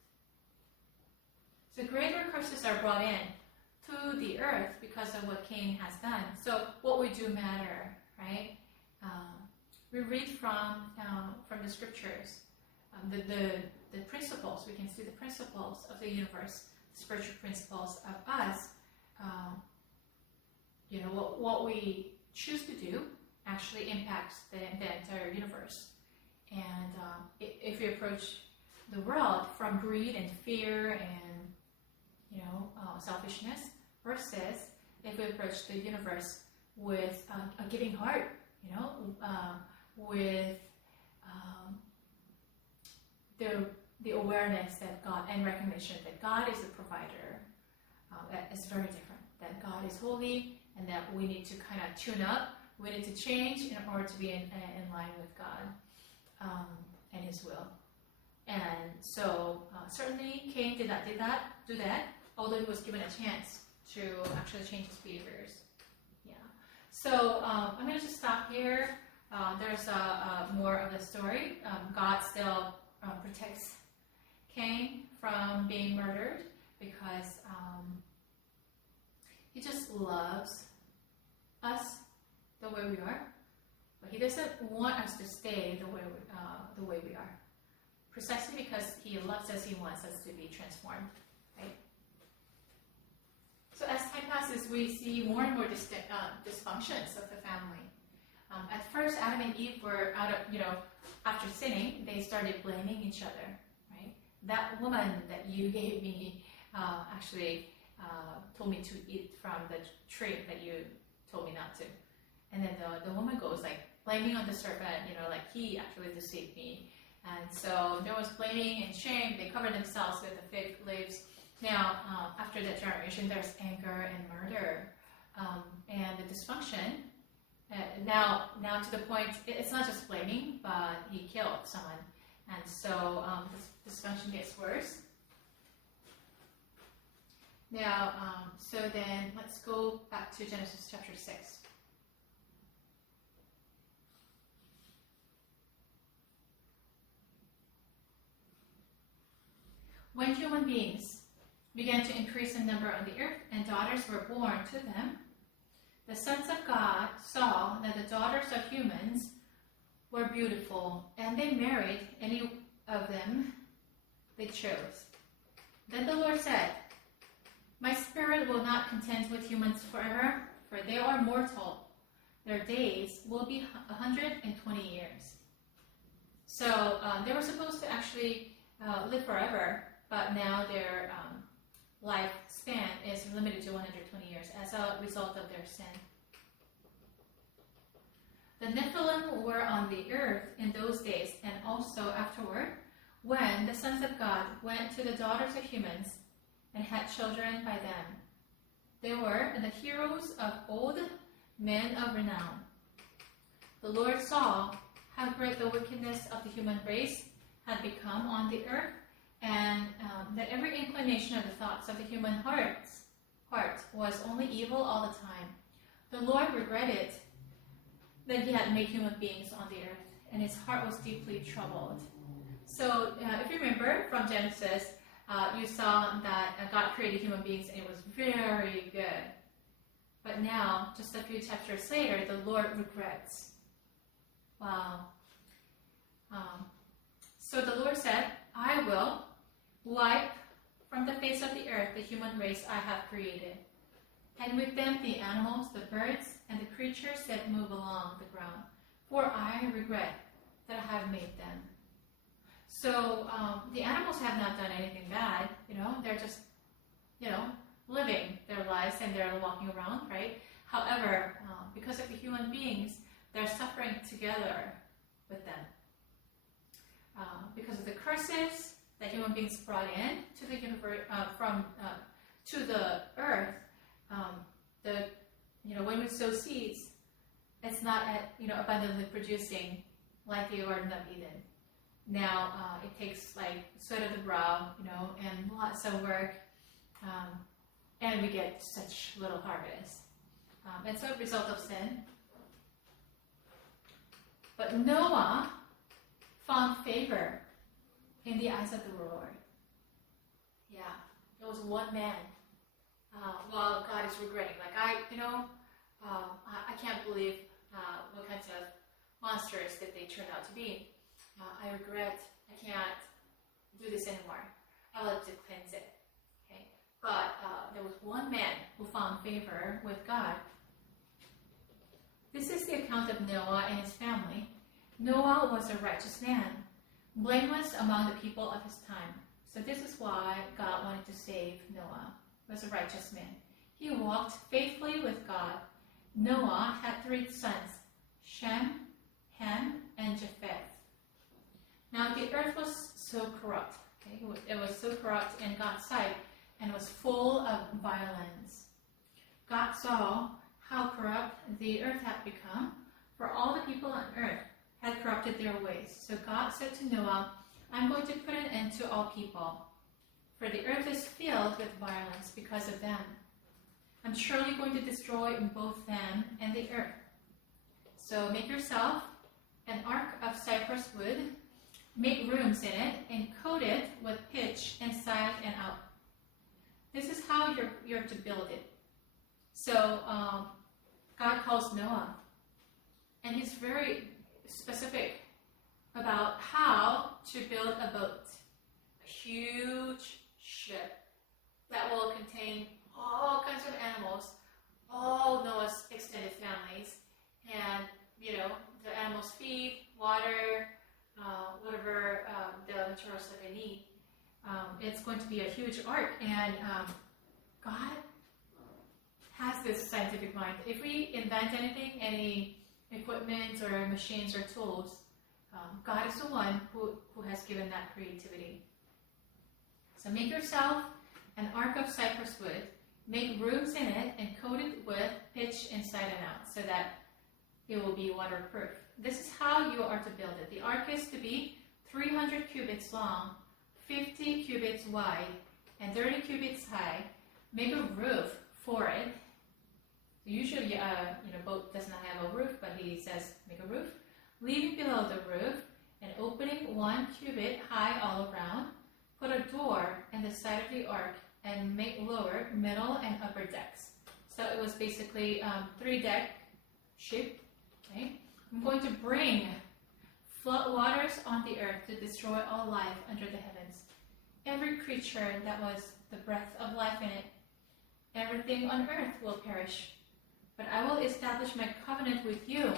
So greater curses are brought in to the earth because of what Cain has done. So what we do matter, right? We read from the scriptures, the principles. We can see the principles of the universe, the spiritual principles of us. What we choose to do actually impacts the entire universe. And if we approach the world from greed and fear and selfishness, versus if we approach the universe with a giving heart, with the awareness that God and recognition that God is the provider, that is very different. That God is holy, and that we need to kind of tune up. We need to change in order to be in line with God and His will. And so certainly Cain did not do that, although he was given a chance to actually change his behaviors. Yeah. So I'm going to just stop here. There's more of the story. God still protects Cain from being murdered because He just loves us the way we are, but He doesn't want us to stay the way we are. Precisely because He loves us, He wants us to be transformed, right? So as time passes, we see more and more dysfunctions of the family. At first, Adam and Eve were after sinning, they started blaming each other, right? That woman that you gave me told me to eat from the tree that you told me not to. And then the woman goes blaming on the serpent, he actually deceived me. And so there was blaming and shame. They covered themselves with the fig leaves. Now, after that generation, there's anger and murder and the dysfunction. Now to the point, it's not just blaming, but he killed someone. And so this dysfunction gets worse. Now, so then let's go back to Genesis chapter 6. When human beings began to increase in number on the earth and daughters were born to them, the sons of God saw that the daughters of humans were beautiful, and they married any of them they chose. Then the Lord said, my spirit will not contend with humans forever, for they are mortal. Their days will be 120 years. So they were supposed to actually live forever, but now their lifespan is limited to 120 years as a result of their sin. The Nephilim were on the earth in those days and also afterward, when the sons of God went to the daughters of humans and had children by them. They were the heroes of old, men of renown. The Lord saw how great the wickedness of the human race had become on the earth, and that every inclination of the thoughts of the human heart was only evil all the time. The Lord regretted that He had made human beings on the earth, and His heart was deeply troubled. So if you remember from Genesis, you saw that God created human beings and it was very good. But now, just a few chapters later, the Lord regrets Wow. So the Lord said, I will wipe from the face of the earth the human race I have created, and with them the animals, the birds, and the creatures that move along the ground, for I regret that I have made them. So the animals have not done anything bad, they're just, living their lives and they're walking around, right? However, because of the human beings, they're suffering together with them. Because of the curses that human beings brought in to the universe, to the earth, when we sow seeds, it's not abundantly producing like the Garden of Eden. Now it takes like sweat of the brow, and lots of work, and we get such little harvest. It's a result of sin. But Noah found favor in the eyes of the Lord. Yeah, there was one man. While God is regretting, like I can't believe what kinds of monsters that they turned out to be. I regret. I can't do this anymore. I will have to cleanse it. Okay, but there was one man who found favor with God. This is the account of Noah and his family. Noah was a righteous man, blameless among the people of his time. So this is why God wanted to save Noah. He was a righteous man. He walked faithfully with God. Noah had 3 sons, Shem, Ham, and Japheth. Now the earth was so corrupt. Okay? It was so corrupt in God's sight and was full of violence. God saw how corrupt the earth had become, for all the people on earth had corrupted their ways. So God said to Noah, I'm going to put an end to all people, for the earth is filled with violence because of them. I'm surely going to destroy both them and the earth. So make yourself an ark of cypress wood, make rooms in it, and coat it with pitch inside and out. This is how you're to build it. So God calls Noah, and he's very specific about how to build a boat, a huge ship that will contain all kinds of animals, all Noah's extended families, and the animals feed, water, whatever the materials that they need. It's going to be a huge ark, and God has this scientific mind. If we invent anything, any equipment or machines or tools, God is the one who has given that creativity. So make yourself an ark of cypress wood, make rooms in it, and coat it with pitch inside and out so that it will be waterproof. This is how you are to build it. The ark is to be 300 cubits long, 50 cubits wide, and 30 cubits high. Make a roof for it. Usually, boat does not have a roof, but he says make a roof. Leaving below the roof and opening 1 cubit high all around. Put a door in the side of the ark and make lower, middle, and upper decks. So it was basically 3-deck ship. Okay? I'm going to bring flood waters on the earth to destroy all life under the heavens. Every creature that was the breath of life in it, everything on earth will perish. But I will establish my covenant with you.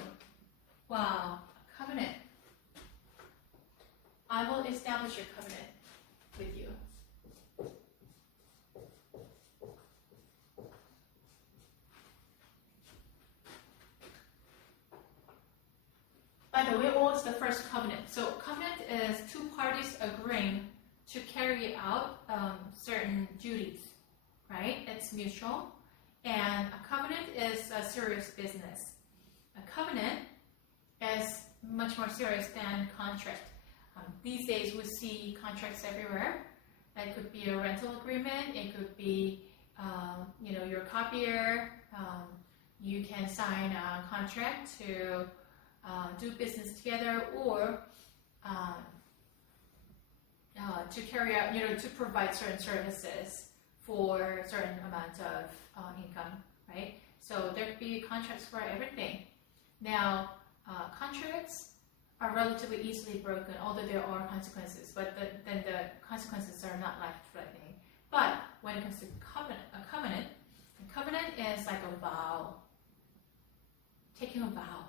Wow, a covenant. I will establish a covenant with you. By the way, what was the first covenant? So covenant is 2 parties agreeing to carry out certain duties, right? It's mutual. And a covenant is a serious business. A covenant is much more serious than contract. These days we see contracts everywhere. It could be a rental agreement. It could be, your copier. You can sign a contract to do business together, or to carry out, to provide certain services for a certain amount of income, right? So there could be contracts for everything. Now, contracts are relatively easily broken, although there are consequences, but then the consequences are not life-threatening. But when it comes to a covenant is like a vow, taking a vow.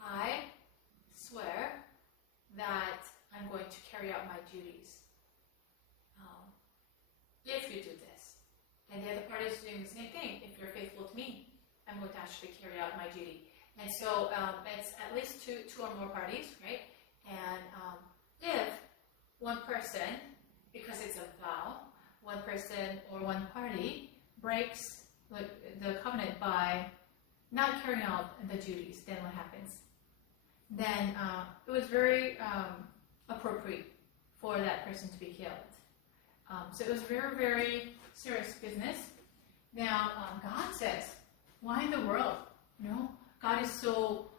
I swear that I'm going to carry out my duties. If you do this, and the other party is doing the same thing, if you're faithful to me, I'm going to actually carry out my duty. And so it's at least two or more parties, right? And if one person, because it's a vow, one person or one party breaks the covenant by not carrying out the duties, then what happens? Then it was very appropriate for that person to be killed. So it was very, very serious business. Now, God says, why in the world? God is so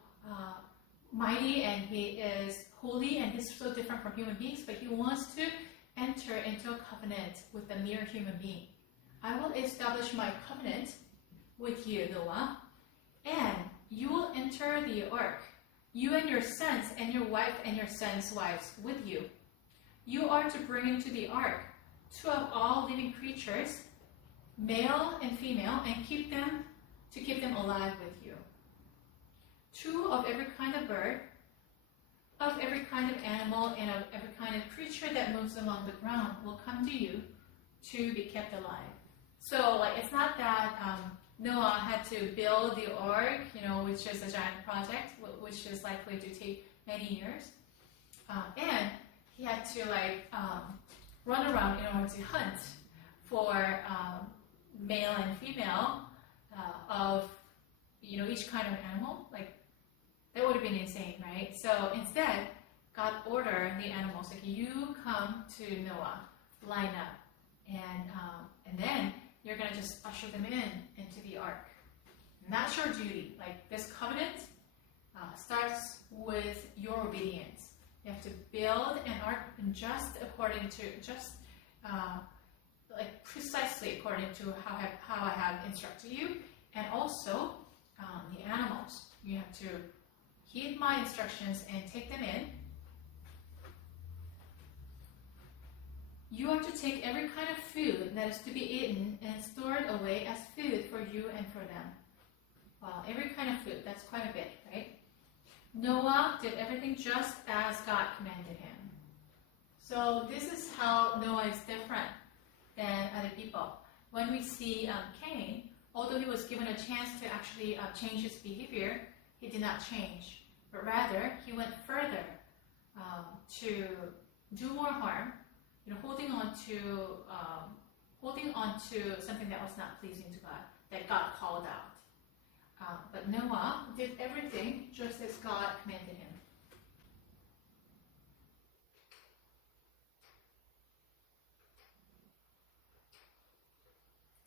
mighty and He is holy and He's so different from human beings, but He wants to enter into a covenant with a mere human being. I will establish my covenant with you, Noah, and you will enter the ark, you and your sons and your wife and your sons' wives with you. You are to bring into the ark 2 of all living creatures, male and female, and keep them alive with you. 2 of every kind of bird, of every kind of animal, and of every kind of creature that moves along the ground will come to you to be kept alive. So, it's not that Noah had to build the ark, which is a giant project, which is likely to take many years, and he had to run around in order to hunt for male and female of each kind of animal. That would have been insane, right? So instead, God ordered the animals, you come to Noah, line up, and then you're gonna just usher them into the ark. And that's your duty. This covenant starts with your obedience. You have to build an ark just precisely according to how I have instructed you, and also the animals. You have to heed my instructions and take them in. You are to take every kind of food that is to be eaten and stored away as food for you and for them. Wow, every kind of food, that's quite a bit, right? Noah did everything just as God commanded him. So this is how Noah is different than other people. When we see Cain, although he was given a chance to actually change his behavior, he did not change, but rather he went further to do more harm, holding on to something that was not pleasing to God, that God called out. But Noah did everything just as God commanded him.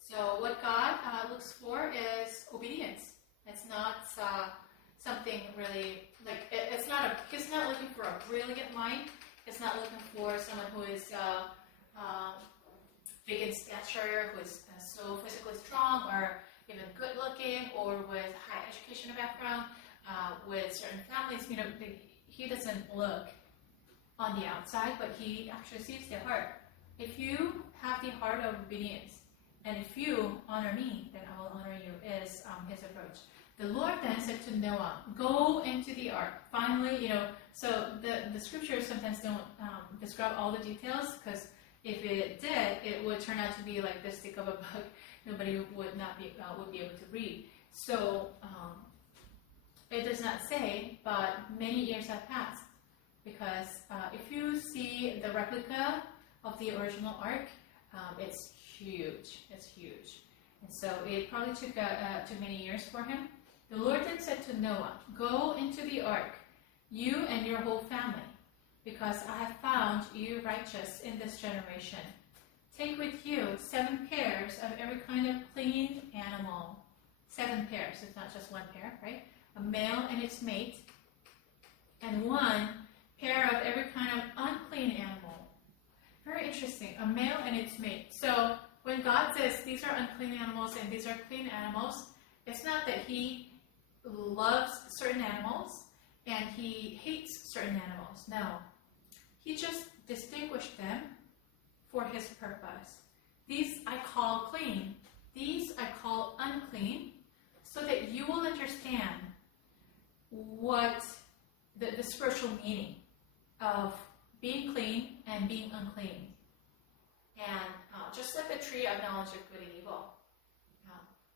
So what God looks for is obedience. It's not something really He's not looking for a brilliant mind. He's not looking for someone who is big in stature, who is so physically strong, or even good looking, or with high educational background, with certain families. He doesn't look on the outside, but he actually sees the heart. If you have the heart of obedience, and if you honor me, then I will honor you, is his approach. The Lord then said to Noah, go into the ark. Finally, so the scriptures sometimes don't describe all the details, because if it did, it would turn out to be like this thick of a book. Nobody would be able to read. So it does not say, but many years have passed, because if you see the replica of the original ark, it's huge. It's huge, and so it probably took too many years for him. The Lord then said to Noah, go into the ark, you and your whole family, because I have found you righteous in this generation. Take with you 7 pairs of every kind of clean animal. 7 pairs, it's not just 1 pair, right? A male and its mate, and 1 pair of every kind of unclean animal. Very interesting, a male and its mate. So when God says these are unclean animals and these are clean animals, it's not that He loves certain animals. and he hates certain animals. No, he just distinguished them for his purpose. These I call clean. These I call unclean, so that you will understand what the spiritual meaning of being clean and being unclean. And just like the tree of knowledge of good and evil,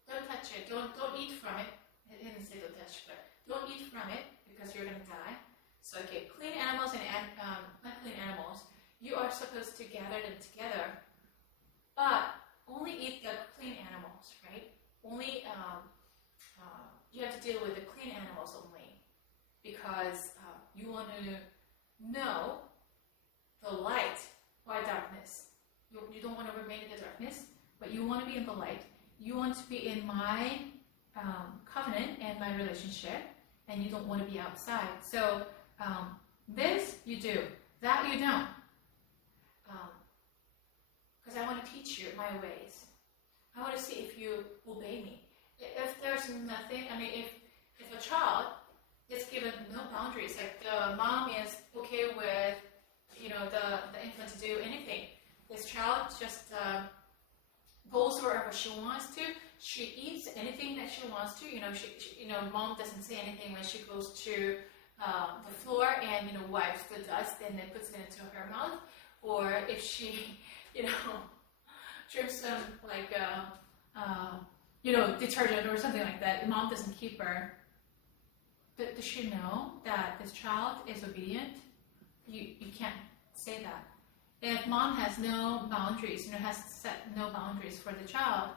don't touch it. Don't eat from it. It didn't say don't touch, but don't eat from it because you're going to die. So, okay, clean animals and unclean animals, you are supposed to gather them together, but only eat the clean animals, right? Only you have to deal with the clean animals only, because you want to know the light. Why darkness? You don't want to remain in the darkness, but you want to be in the light. You want to be in my covenant and my relationship, and you don't want to be outside. So this you do, that you don't. Because I want to teach you my ways. I want to see if you obey me. If there's nothing, I mean, if a child is given no boundaries, like the mom is okay with, the infant to do anything. This child just goes wherever she wants to. She eats anything that she wants to. Mom doesn't say anything when she goes to the floor and wipes the dust and then puts it into her mouth. Or if she, drinks some detergent or something like that, mom doesn't keep her. But does she know that this child is obedient? You can't say that. If mom has no boundaries, has set no boundaries for the child,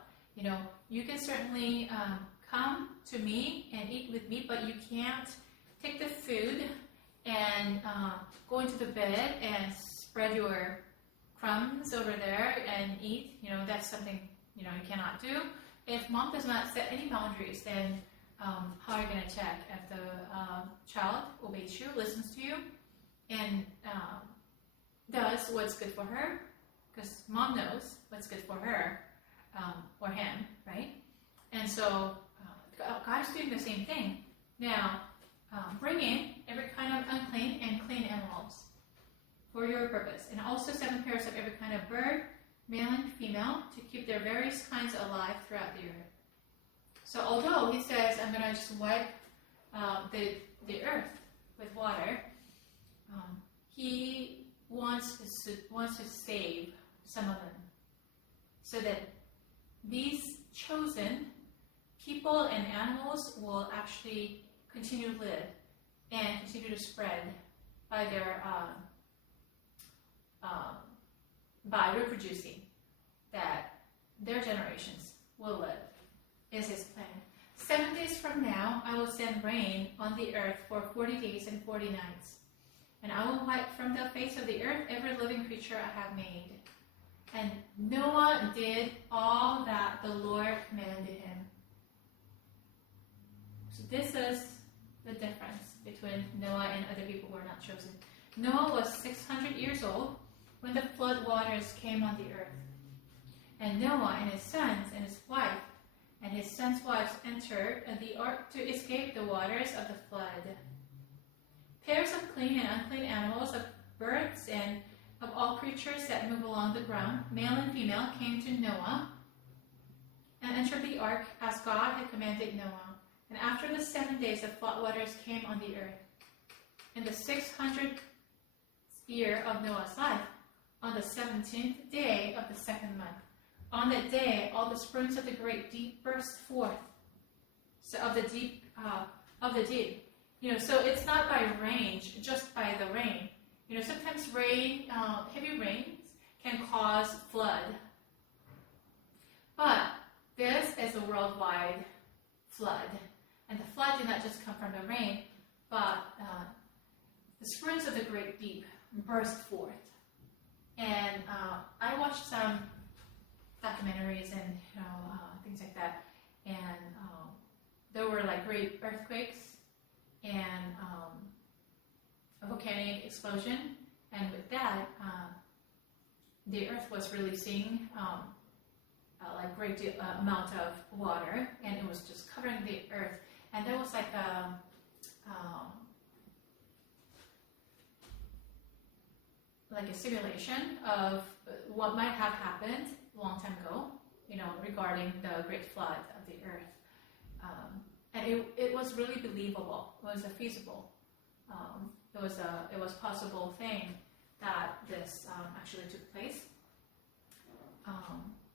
you can certainly come to me and eat with me, but you can't take the food and go into the bed and spread your crumbs over there and eat. That's something, you cannot do. If mom does not set any boundaries, then how are you going to check if the child obeys you, listens to you, and does what's good for her? Because mom knows what's good for her or him, right? And so God is doing the same thing. Now, bring in every kind of unclean and clean animals for your purpose, and also 7 pairs of every kind of bird, male and female, to keep their various kinds alive throughout the earth. So although he says, I'm going to just wipe the earth with water, he wants to save some of them, so that these chosen people and animals will actually continue to live and continue to spread by their by reproducing, that their generations will live, is his plan. 7 days from now, I will send rain on the earth for 40 days and 40 nights. And I will wipe from the face of the earth every living creature I have made. And Noah did all that the Lord commanded him. So this is the difference between Noah and other people who are not chosen. Noah was 600 years old when the flood waters came on the earth. And Noah and his sons and his wife and his sons' wives entered the ark to escape the waters of the flood. Pairs of clean and unclean animals, of birds and of all creatures that move along the ground, male and female, came to Noah and entered the ark as God had commanded Noah. And after the 7 days, the flood waters came on the earth. In the 600th year of Noah's life, on the 17th day of the 2nd month, on that day, all the springs of the great deep burst forth. So of the deep. So it's not by rain, just by the rain. Sometimes rain, heavy rains can cause flood. But this is a worldwide flood. And the flood did not just come from the rain, but the springs of the great deep burst forth. And I watched some documentaries and things like that, and there were like great earthquakes and a volcanic explosion, and with that, the earth was releasing like great amount of water, and it was just covering the earth, and there was like like a simulation of what might have happened a long time ago, regarding the great flood of the earth. And it was really believable. It was a feasible. It was a possible thing that this actually took place.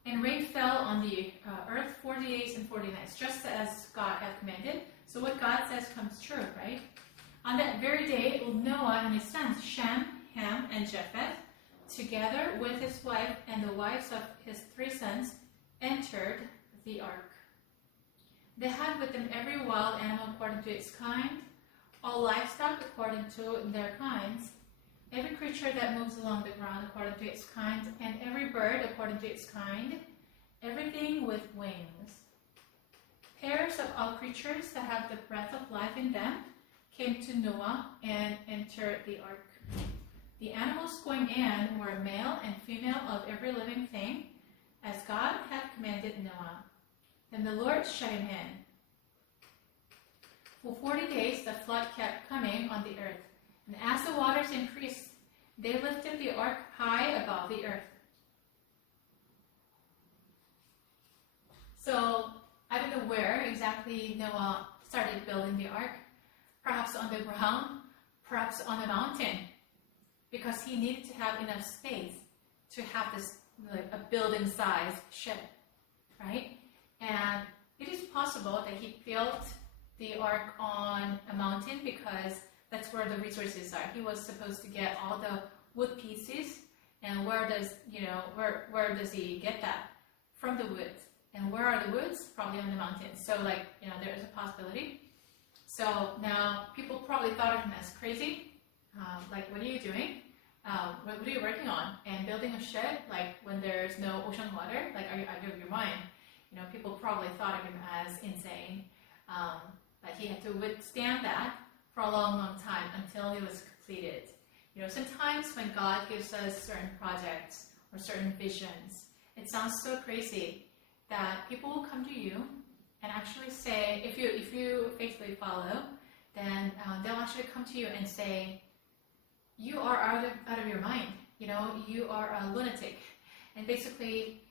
And rain fell on the earth 40 days and 40 nights, just as God had commanded. So what God says comes true, right? On that very day, Noah and his sons, Shem, Ham, and Japheth, together with his wife and the wives of his 3 sons, entered the ark. They had with them every wild animal according to its kind, all livestock according to their kinds, every creature that moves along the ground according to its kind, and every bird according to its kind, everything with wings. Pairs of all creatures that have the breath of life in them came to Noah and entered the ark. The animals going in were male and female of every living thing, as God had commanded Noah. Then the Lord shut him in. For 40 days the flood kept coming on the earth, and as the waters increased, they lifted the ark high above the earth. So, I don't know where exactly Noah started building the ark. Perhaps on the ground, perhaps on a mountain, because he needed to have enough space to have this, like a building-sized ship, right? And it is possible that he built the ark on a mountain because that's where the resources are. He was supposed to get all the wood pieces, and where does he get that? From the woods. And where are the woods? Probably on the mountains. So there is a possibility. So now people probably thought of him as crazy. What are you doing? What are you working on? And building a shed, when there's no ocean water? Are you out of your mind? People probably thought of him as insane. He had to withstand that for a long, long time until it was completed. Sometimes when God gives us certain projects or certain visions, it sounds so crazy that people will come to you and actually say, if you faithfully follow, then they'll actually come to you and say, you are out of your mind. You are a lunatic. And basically,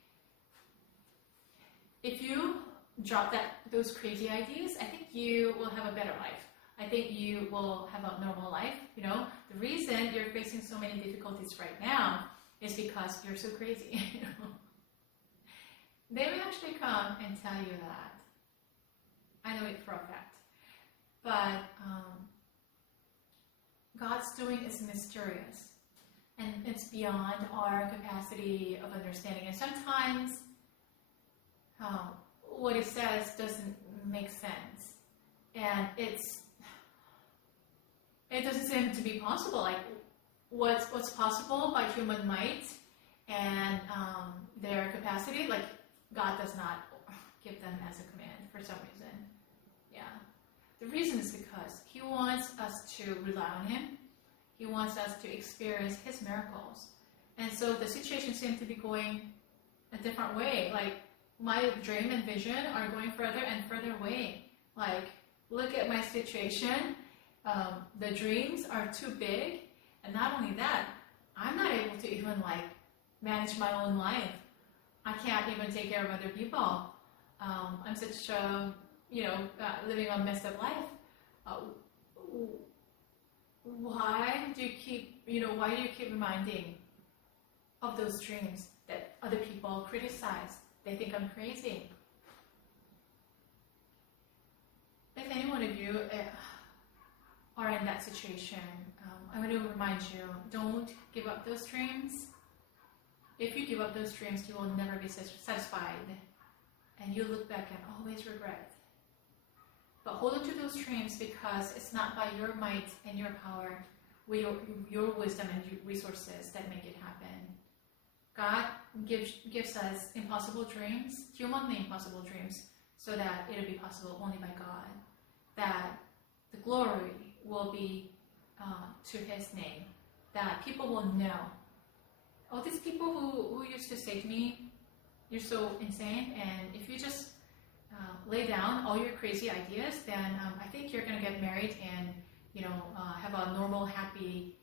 if you drop those crazy ideas, I think you will have a better life. I think you will have a normal life. The reason you're facing so many difficulties right now is because you're so crazy. They will actually come and tell you that. I know it for a fact. But God's doing is mysterious. And it's beyond our capacity of understanding. And sometimes what He says doesn't make sense. And it doesn't seem to be possible. What's possible by human might and their capacity, God does not give them as a command for some reason. Yeah. The reason is because He wants us to rely on Him. He wants us to experience His miracles. And so the situation seems to be going a different way. My dream and vision are going further and further away. Look at my situation. The dreams are too big. And not only that, I'm not able to even manage my own life. I can't even take care of other people. I'm such living a messed up life. Why do you keep reminding of those dreams that other people criticize? They think I'm crazy. If any one of you are in that situation, I want to remind you, don't give up those dreams. If you give up those dreams, you will never be satisfied. And you look back and always regret. But hold on to those dreams, because it's not by your might and your power, with your wisdom and resources, that make it happen. God gives us impossible dreams, humanly impossible dreams, so that it'll be possible only by God. That the glory will be to His name. That people will know. All these people who used to say to me, you're so insane, and if you just lay down all your crazy ideas, then I think you're going to get married and have a normal, happy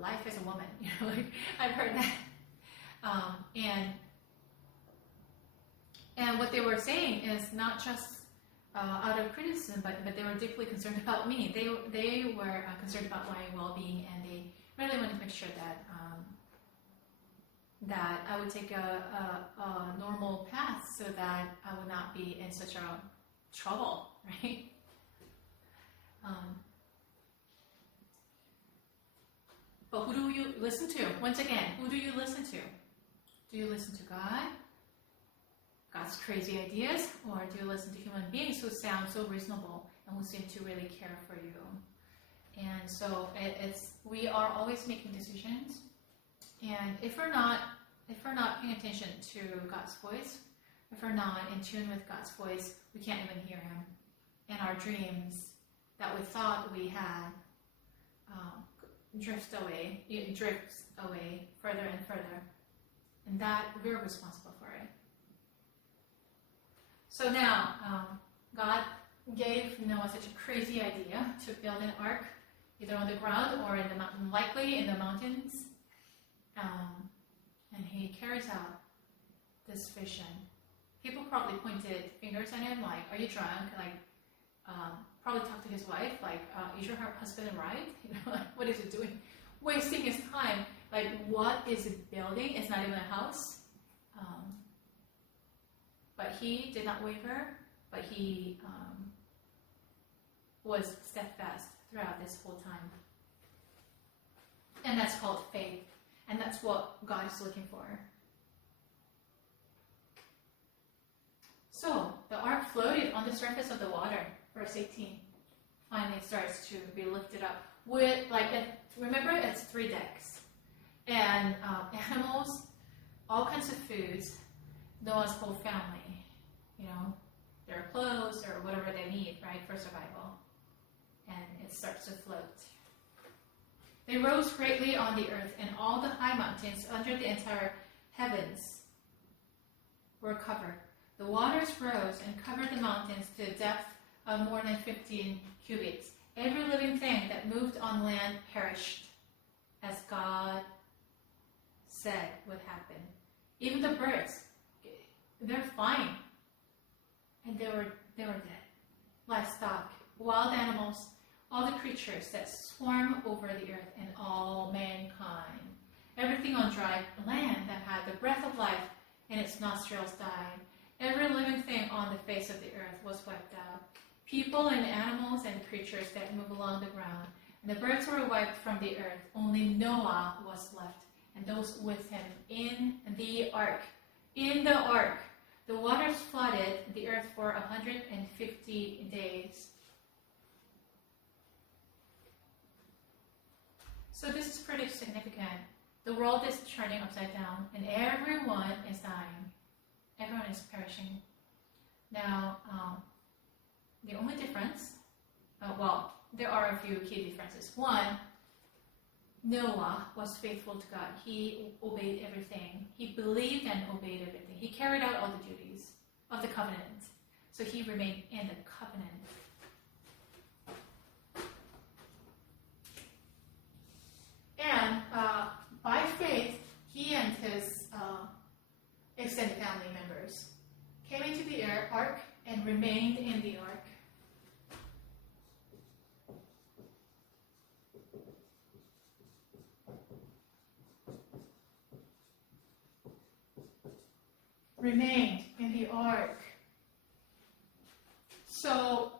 life as a woman. Like I've heard that. And what they were saying is not just out of criticism, but they were deeply concerned about me. They were concerned about my well-being, and they really wanted to make sure that that I would take a normal path so that I would not be in such a trouble, right? But who do you listen to? Once again, who do you listen to? Do you listen to God? God's crazy ideas? Or do you listen to human beings who sound so reasonable and who seem to really care for you? And so we are always making decisions. And if we're not paying attention to God's voice, if we're not in tune with God's voice, we can't even hear Him. And our dreams that we thought we had drifts away further and further. And that we're responsible for it. So now, God gave Noah such a crazy idea to build an ark, either on the ground or in the mountain, likely in the mountains. And He carries out this vision. People probably pointed fingers at him, like, "Are you drunk?" Like, probably talked to his wife, like, "Is your husband right? Like, what is he doing? Wasting his time. Like, what is it building? It's not even a house." But he did not waver, but he was steadfast throughout this whole time. And that's called faith. And that's what God is looking for. So, the ark floated on the surface of the water, verse 18. Finally starts to be lifted up. With, remember, it's 3 decks. And animals, all kinds of foods, Noah's whole family, their clothes or whatever they need, right, for survival. And it starts to float. They rose greatly on the earth, and all the high mountains under the entire heavens were covered. The waters rose and covered the mountains to a depth of more than 15 cubits. Every living thing that moved on land perished, as God said would happen. Even the birds, they're flying, and they were dead. Livestock, wild animals, all the creatures that swarm over the earth, and all mankind. Everything on dry land that had the breath of life in its nostrils died. Every living thing on the face of the earth was wiped out. People and animals and creatures that move along the ground. And the birds were wiped from the earth. Only Noah was left, and those with him in the ark. In the ark, the waters flooded the earth for 150 days. So this is pretty significant. The world is turning upside down, and everyone is dying. Everyone is perishing. Now, the only difference, there are a few key differences. One, Noah was faithful to God. He obeyed everything. He believed and obeyed everything. He carried out all the duties of the covenant. So he remained in the covenant. And by faith, he and his extended family members came into the ark and remained in the ark. Remained in the ark. So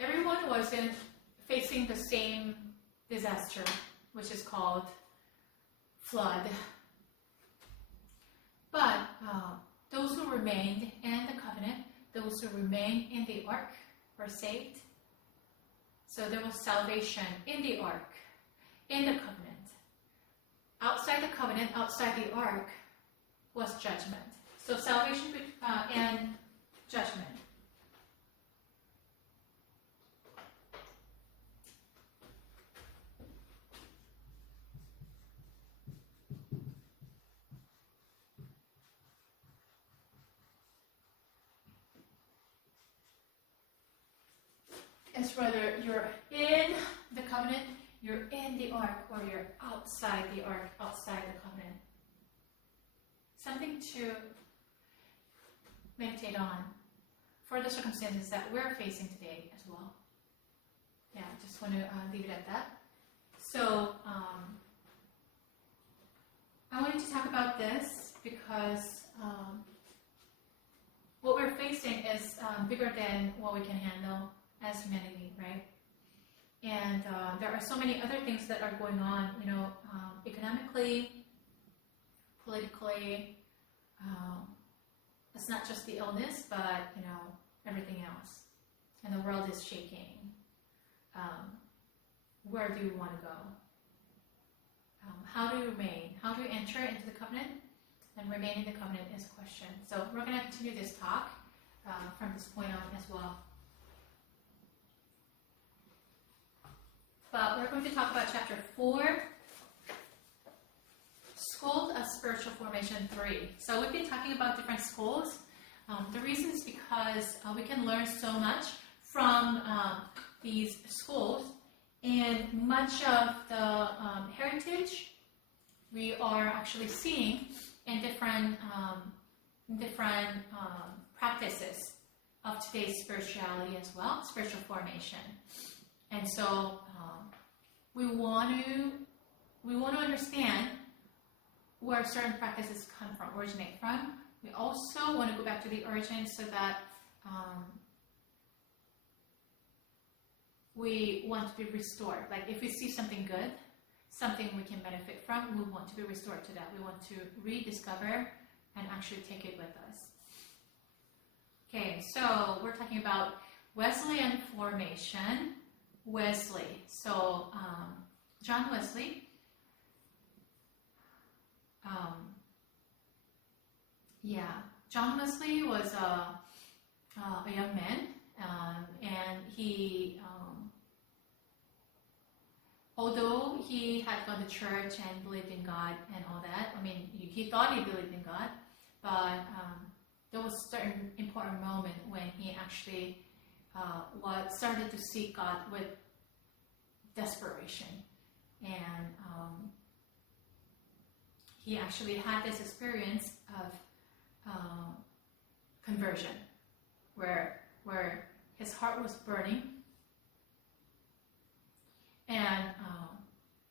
everyone wasn't facing the same disaster, which is called flood. But those who remained in the covenant, those who remained in the ark were saved. So there was salvation in the ark, in the covenant. Outside the covenant, outside the ark, was judgment. So salvation and judgment. It's whether you're in the covenant you're in the ark or you're outside the ark, outside the covenant. Something to meditate on for the circumstances that we're facing today as well. Yeah, just want to leave it at that. So, I wanted to talk about this because what we're facing is bigger than what we can handle as humanity, right? And there are so many other things that are going on, economically, politically. It's not just the illness, but, everything else. And the world is shaking. Where do you want to go? How do you remain? How do you enter into the covenant? And remain in the covenant is a question. So we're going to continue this talk from this point on as well. But we're going to talk about chapter 4, School of Spiritual Formation 3. So we've been talking about different schools. The reason is because we can learn so much from these schools, and much of the heritage we are actually seeing in different practices of today's spirituality as well, spiritual formation. And so we want to understand where certain practices originate from. We also want to go back to the origin so that we want to be restored. Like if we see something good, something we can benefit from, we want to be restored to that. We want to rediscover and actually take it with us. Okay, so we're talking about Wesleyan formation. Wesley. So John Wesley. John Wesley was a young man, and he, although he had gone to church and believed in God and all that, he thought he believed in God, but there was a certain important moment when he actually started to seek God with desperation, and he actually had this experience of conversion, where his heart was burning, and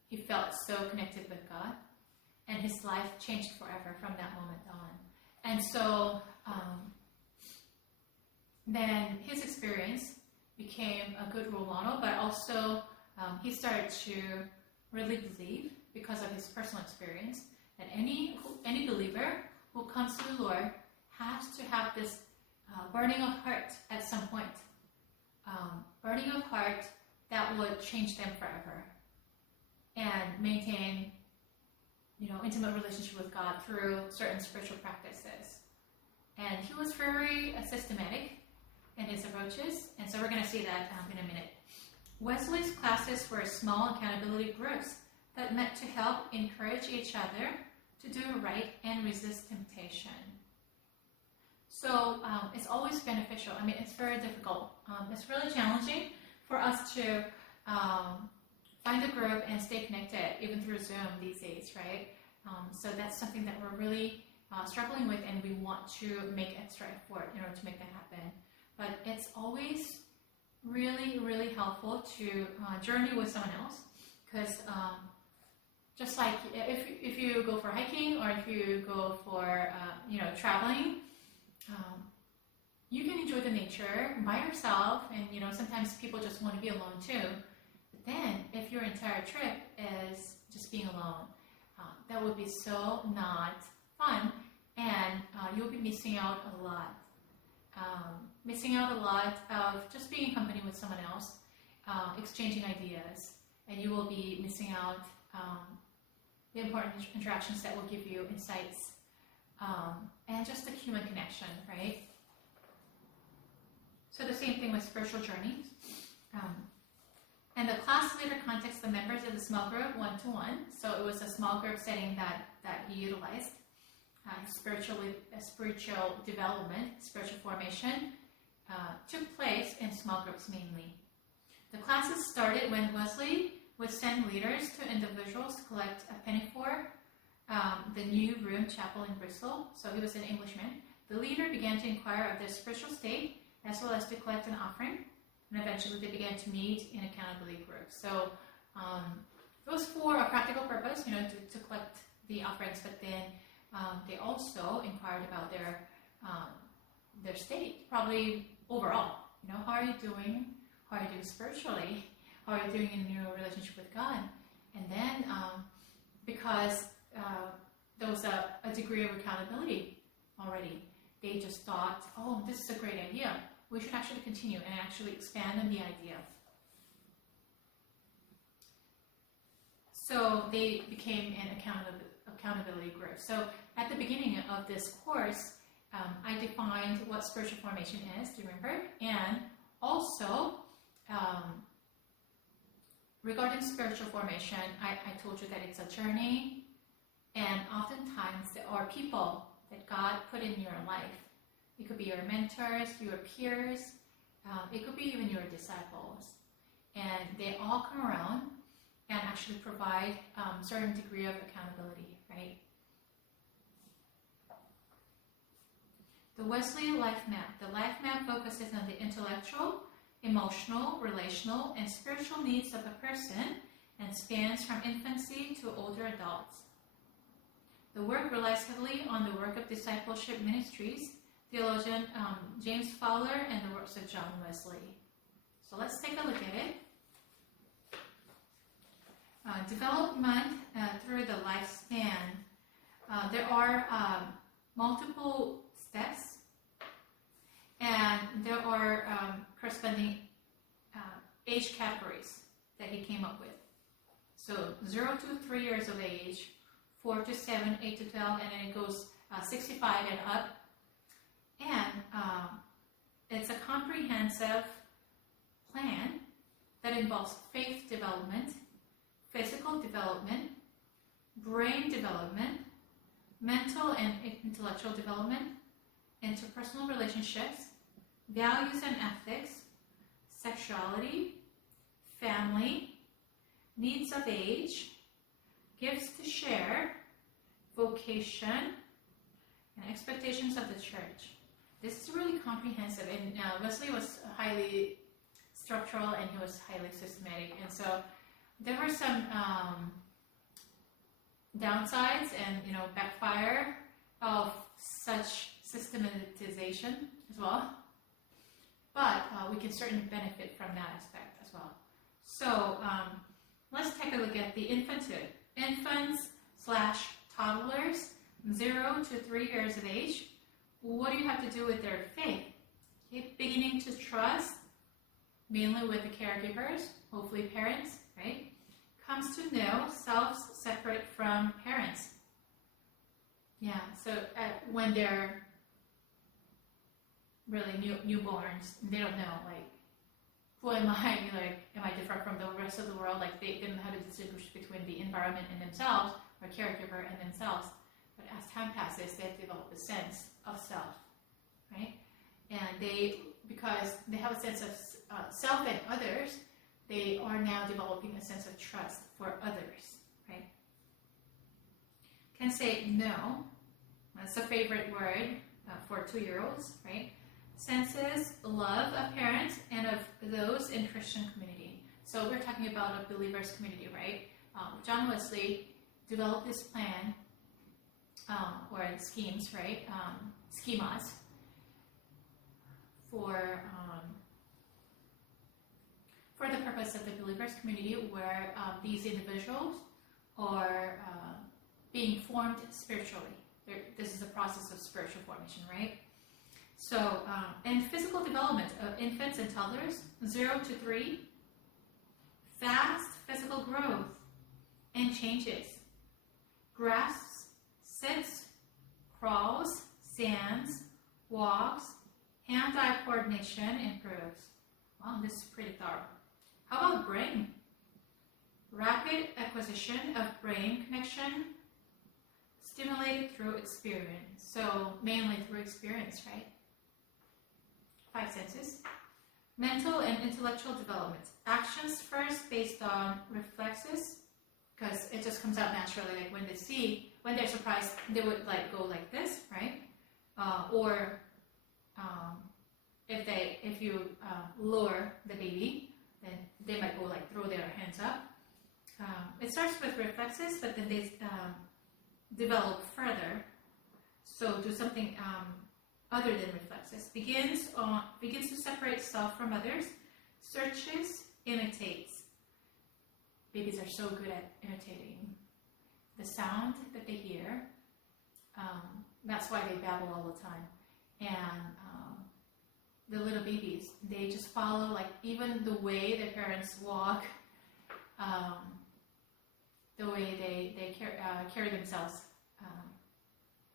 he felt so connected with God, and his life changed forever from that moment on. And so then his experience became a good role model, but also he started to really believe, because of his personal experience, that any believer who comes to the Lord has to have this burning of heart at some point. Burning of heart that would change them forever and maintain, intimate relationship with God through certain spiritual practices. And he was very systematic in his approaches, and so we're going to see that in a minute. Wesley's classes were small accountability groups that met to help encourage each other to do right and resist temptation. So it's always beneficial. It's very difficult. It's really challenging for us to find a group and stay connected, even through Zoom these days, right? So that's something that we're really struggling with, and we want to make extra effort in order to make that happen. But it's always really, really helpful to journey with someone else, because just like if you go for hiking or if you go for traveling, you can enjoy the nature by yourself, and sometimes people just want to be alone too. But then if your entire trip is just being alone, that would be so not fun, and you'll be missing out a lot. Missing out a lot of just being in company with someone else, exchanging ideas, and you will be missing out the important interactions that will give you insights, and just the human connection, right? So the same thing with spiritual journeys. And the class later contacts the members of the small group one-to-one. So it was a small group setting that he utilized. Spiritual development, spiritual formation took place in small groups mainly. The classes started when Wesley would send leaders to individuals to collect a penny for the New Room Chapel in Bristol. So he was an Englishman. The leader began to inquire of their spiritual state as well as to collect an offering. And eventually they began to meet in accountability groups. So it was for a practical purpose, to collect the offerings, but then they also inquired about their state, probably overall. How are you doing? How are you doing spiritually? How are you doing in your relationship with God? And then because there was a degree of accountability already, they just thought, oh, this is a great idea. We should actually continue and actually expand on the idea. So they became an accountability group. So at the beginning of this course, I defined what spiritual formation is, do you remember? And also, regarding spiritual formation, I told you that it's a journey, and oftentimes there are people that God put in your life. It could be your mentors, your peers, it could be even your disciples. And they all come around and actually provide a certain degree of accountability, right? The Wesley Life Map. The Life Map focuses on the intellectual, emotional, relational, and spiritual needs of a person and spans from infancy to older adults. The work relies heavily on the work of discipleship ministries, theologian James Fowler, and the works of John Wesley. So let's take a look at it. Development through the lifespan. There are multiple steps, and there are corresponding age categories that he came up with. So 0 to 3 years of age, 4 to 7, 8 to 12, and then it goes 65 and up. And it's a comprehensive plan that involves faith development, physical development, brain development, mental and intellectual development, interpersonal relationships, values and ethics, sexuality, family, needs of age, gifts to share, vocation, and expectations of the church. This is really comprehensive, and Wesley was highly structural and he was highly systematic, and so there were some downsides and backfire of such systematization as well, but we can certainly benefit from that aspect as well. So let's take a look at the infanthood. Infants/toddlers, 0 to 3 years of age. What do you have to do with their faith? Okay, beginning to trust, mainly with the caregivers, hopefully parents, right? Comes to know selves separate from parents. Yeah, so when they're really newborns, they don't know, like, who am I? Like, am I different from the rest of the world? Like, they don't know how to distinguish between the environment and themselves, or caregiver and themselves. But as time passes, they develop a sense of self, right? And because they have a sense of self and others, they are now developing a sense of trust for others, right? Can say no. That's a favorite word for 2-year-olds, right? Senses love of parents and of those in Christian community. So we're talking about a believers community, right? John Wesley developed this plan, or schemes, right? Schemas for the purpose of the believers community, where these individuals are being formed spiritually. This is a process of spiritual formation, right? So, and physical development of infants and toddlers, 0 to 3, fast physical growth and changes, grasps, sits, crawls, stands, walks, hand-eye coordination improves. Wow, this is pretty thorough. How about brain? Rapid acquisition of brain connection stimulated through experience. So mainly through experience, right? 5 senses. Mental and intellectual development. Actions first based on reflexes, because it just comes out naturally. Like when they're surprised, they would like go like this, right? Or if you lure the baby, then they might go like throw their hands up. It starts with reflexes, but then they develop further. So do something other than reflexes. Begins to separate self from others. Searches, imitates. Babies are so good at imitating the sound that they hear. That's why they babble all the time. And the little babies, they just follow, like, even the way their parents walk, the way they carry themselves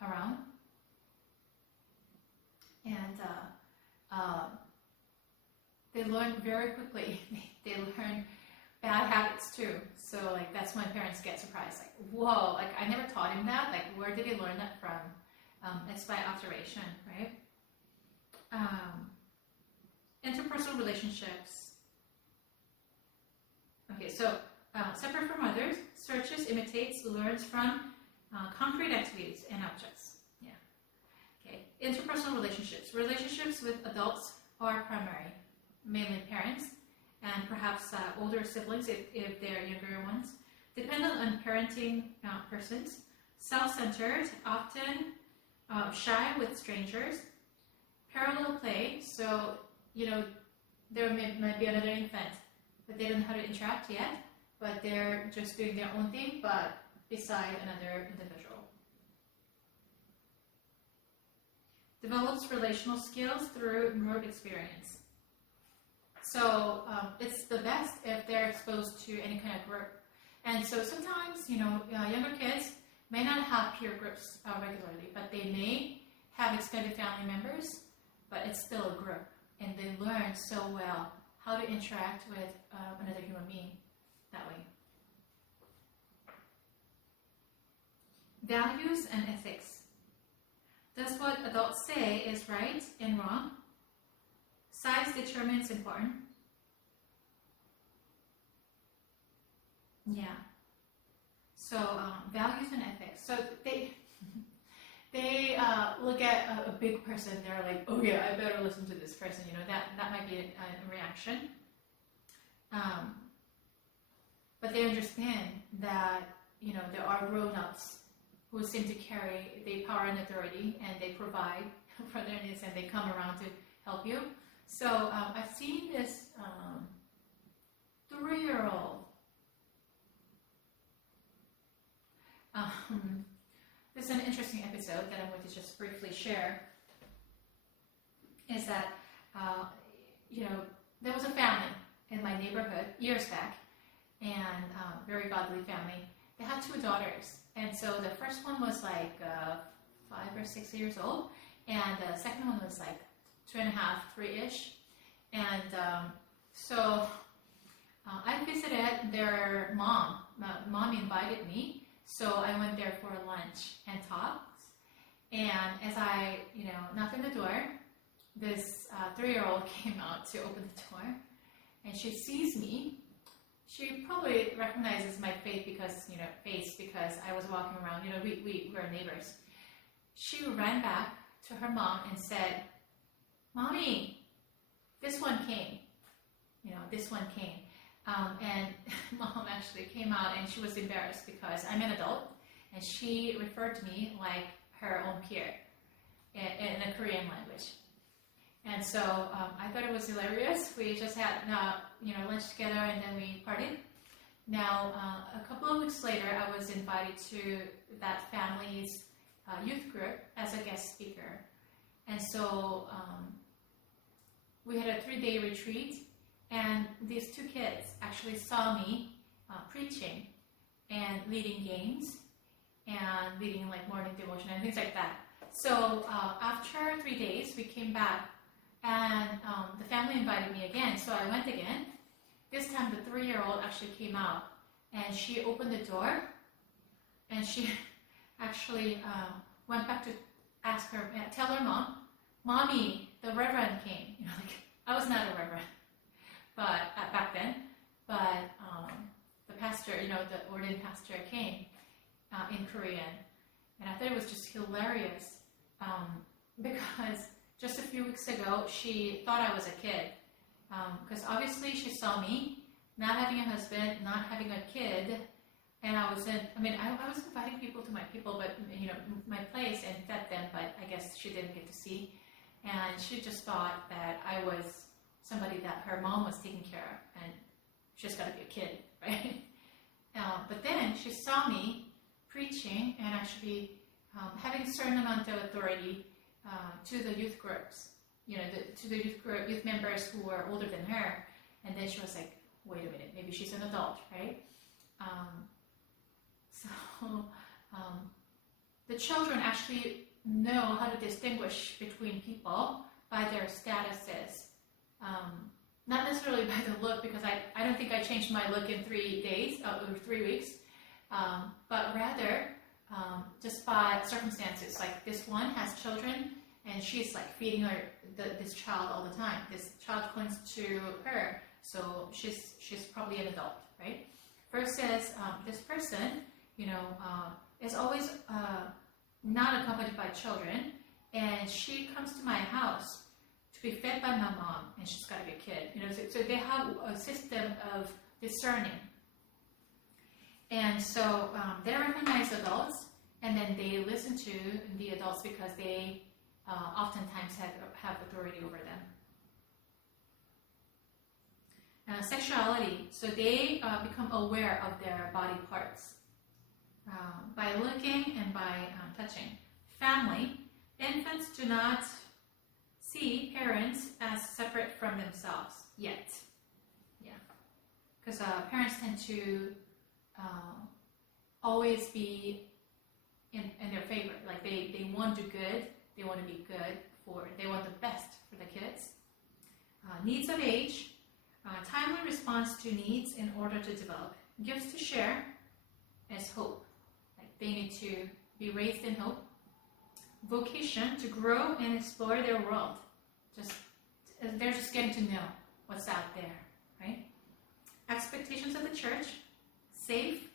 around. And they learn very quickly. They learn bad habits too. So like that's when parents get surprised. Like, whoa, like I never taught him that. Like, where did he learn that from? It's by observation, right? Interpersonal relationships. Okay, so separate from others, searches, imitates, learns from concrete activities and objects. Yeah. Okay. Interpersonal relationships. Relationships with adults are primary, mainly parents, and perhaps older siblings if they're younger ones. Dependent on parenting persons. Self-centered, often shy with strangers. Parallel play. So, there might be another infant, but they don't know how to interact yet, but they're just doing their own thing, but beside another individual. Develops relational skills through road experience. So it's the best if they're exposed to any kind of group. And so sometimes, younger kids may not have peer groups regularly, but they may have extended family members, but it's still a group. And they learn so well how to interact with another human being that way. Values and ethics. Does what adults say is right and wrong? Size determines important. Yeah. So values and ethics. So they look at a big person. They're like, oh yeah, I better listen to this person. That might be a reaction. But they understand that there are grown-ups who seem to carry the power and authority, and they provide for their needs, and they come around to help you. So I've seen this 3-year-old. This is an interesting episode that I'm going to just briefly share. Is that there was a family in my neighborhood years back, and very godly family. They had 2 daughters, and so the first one was like 5 or 6 years old, and the second one was like 2.5, 3-ish. And so I visited their mom. Mom invited me, so I went there for lunch and talks. And as I, knocked on the door, this 3-year-old came out to open the door, and she sees me. She probably recognizes my face because I was walking around. We were neighbors. She ran back to her mom and said, "Mommy, this one came. This one came." And mom actually came out, and she was embarrassed because I'm an adult, and she referred to me like her own peer in a Korean language. And so I thought it was hilarious. We just had lunch together, and then we partied. Now, a couple of weeks later, I was invited to that family's youth group as a guest speaker. And so we had a 3-day retreat, and these 2 kids actually saw me preaching and leading games and leading like morning devotion and things like that. So after 3 days, we came back, and the family invited me again, so I went again. This time the 3-year-old actually came out, and she opened the door, and she actually went back to tell her mom, "Mommy, the Reverend came." I was not a reverend, but back then. But the pastor, the ordained pastor came in Korean, and I thought it was just hilarious because just a few weeks ago she thought I was a kid because obviously she saw me not having a husband, not having a kid, and I was inviting people to my my place and fed them, but I guess she didn't get to see, and she just thought that I was somebody that her mom was taking care of, and she's got to be a kid, right? But then she saw me preaching and actually having a certain amount of authority to the youth groups, to the youth members who were older than her, and then she was like, wait a minute, maybe she's an adult, right? The children actually know how to distinguish between people by their statuses. Not necessarily by the look, because I don't think I changed my look in 3 days, or 3 weeks, but rather just by circumstances. Like this one has children, and she's like feeding this child all the time. This child clings to her, so she's probably an adult, right? Versus this person, is always not accompanied by children, and she comes to my house to be fed by my mom, and she's got to be a kid. So they have a system of discerning, and so they recognize adults, and then they listen to the adults because they oftentimes have authority over them. Sexuality, so they become aware of their body parts by looking and by touching. Family, infants do not see parents as separate from themselves yet. Yeah, because parents tend to always be in their favor. Like they want to do good, they want to be good they want the best for the kids. Needs of age, timely response to needs in order to develop. Gifts to share as hope. Like they need to be raised in hope. Vocation, to grow and explore their world. They're just getting to know what's out there, right? Expectations of the church, safe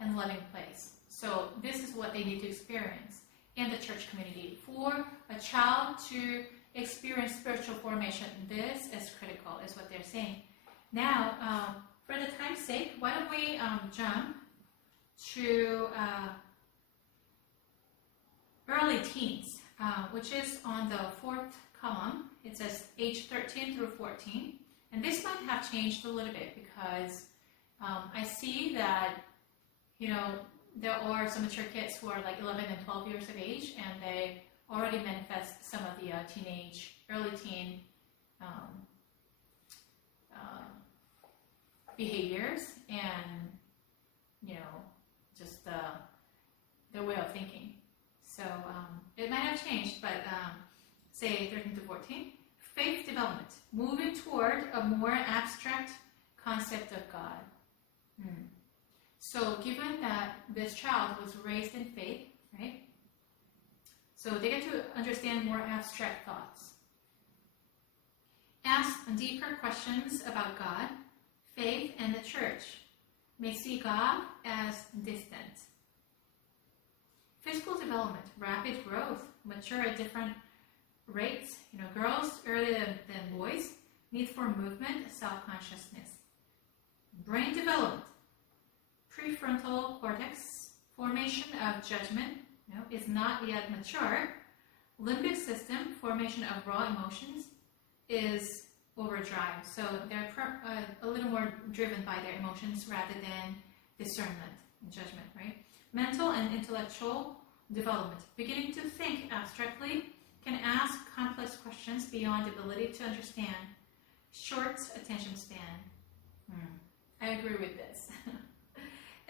and loving place. So this is what they need to experience in the church community. For a child to experience spiritual formation, this is critical, is what they're saying. Now, for the time's sake, why don't we jump to early teens, which is on the 4th column. It says age 13 through 14. And this might have changed a little bit because I see that, there are some mature kids who are like 11 and 12 years of age, and they already manifest some of the early teen behaviors and, just their way of thinking. So it might have changed, but say 13 to 14. Faith development, moving toward a more abstract concept of God. So given that this child was raised in faith, right? So they get to understand more abstract thoughts. Ask deeper questions about God, faith, and the church. May see God as distant. Physical development, rapid growth, mature at different rates. Girls earlier than boys, need for movement, self-consciousness. Brain development, prefrontal cortex, formation of judgment, is not yet mature. Limbic system, formation of raw emotions, is overdrive. So they're a little more driven by their emotions rather than discernment and judgment, right? Mental and intellectual development, beginning to think abstractly, can ask complex questions beyond ability to understand. Short attention span. I agree with this.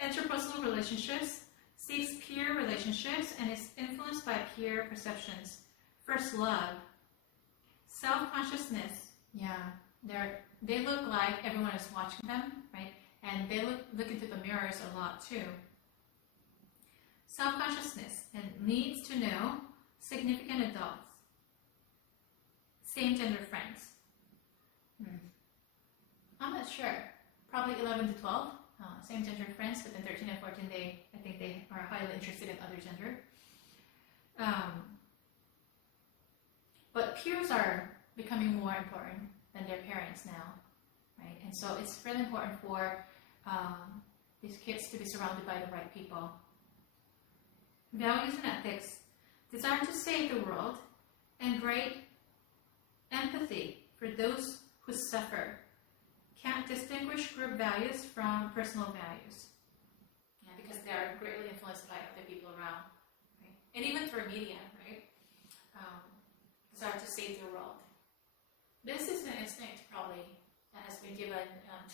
Interpersonal relationships, seeks peer relationships and is influenced by peer perceptions. First love. Self-consciousness. They look like everyone is watching them, right? And they look into the mirrors a lot too. Self-consciousness and needs to know significant adults. Same gender friends. not sure. Probably 11 to 12. Same gender friends, but then 13 and 14, I think they are highly interested in other gender. But peers are becoming more important than their parents now, right? And so it's really important for these kids to be surrounded by the right people. Values and ethics, desire to save the world, and great empathy for those who suffer. Can't distinguish group values from personal values. Yeah, because they are greatly influenced by other people around, right? And even through media, right? Desire to save the world. This is an instinct probably that has been given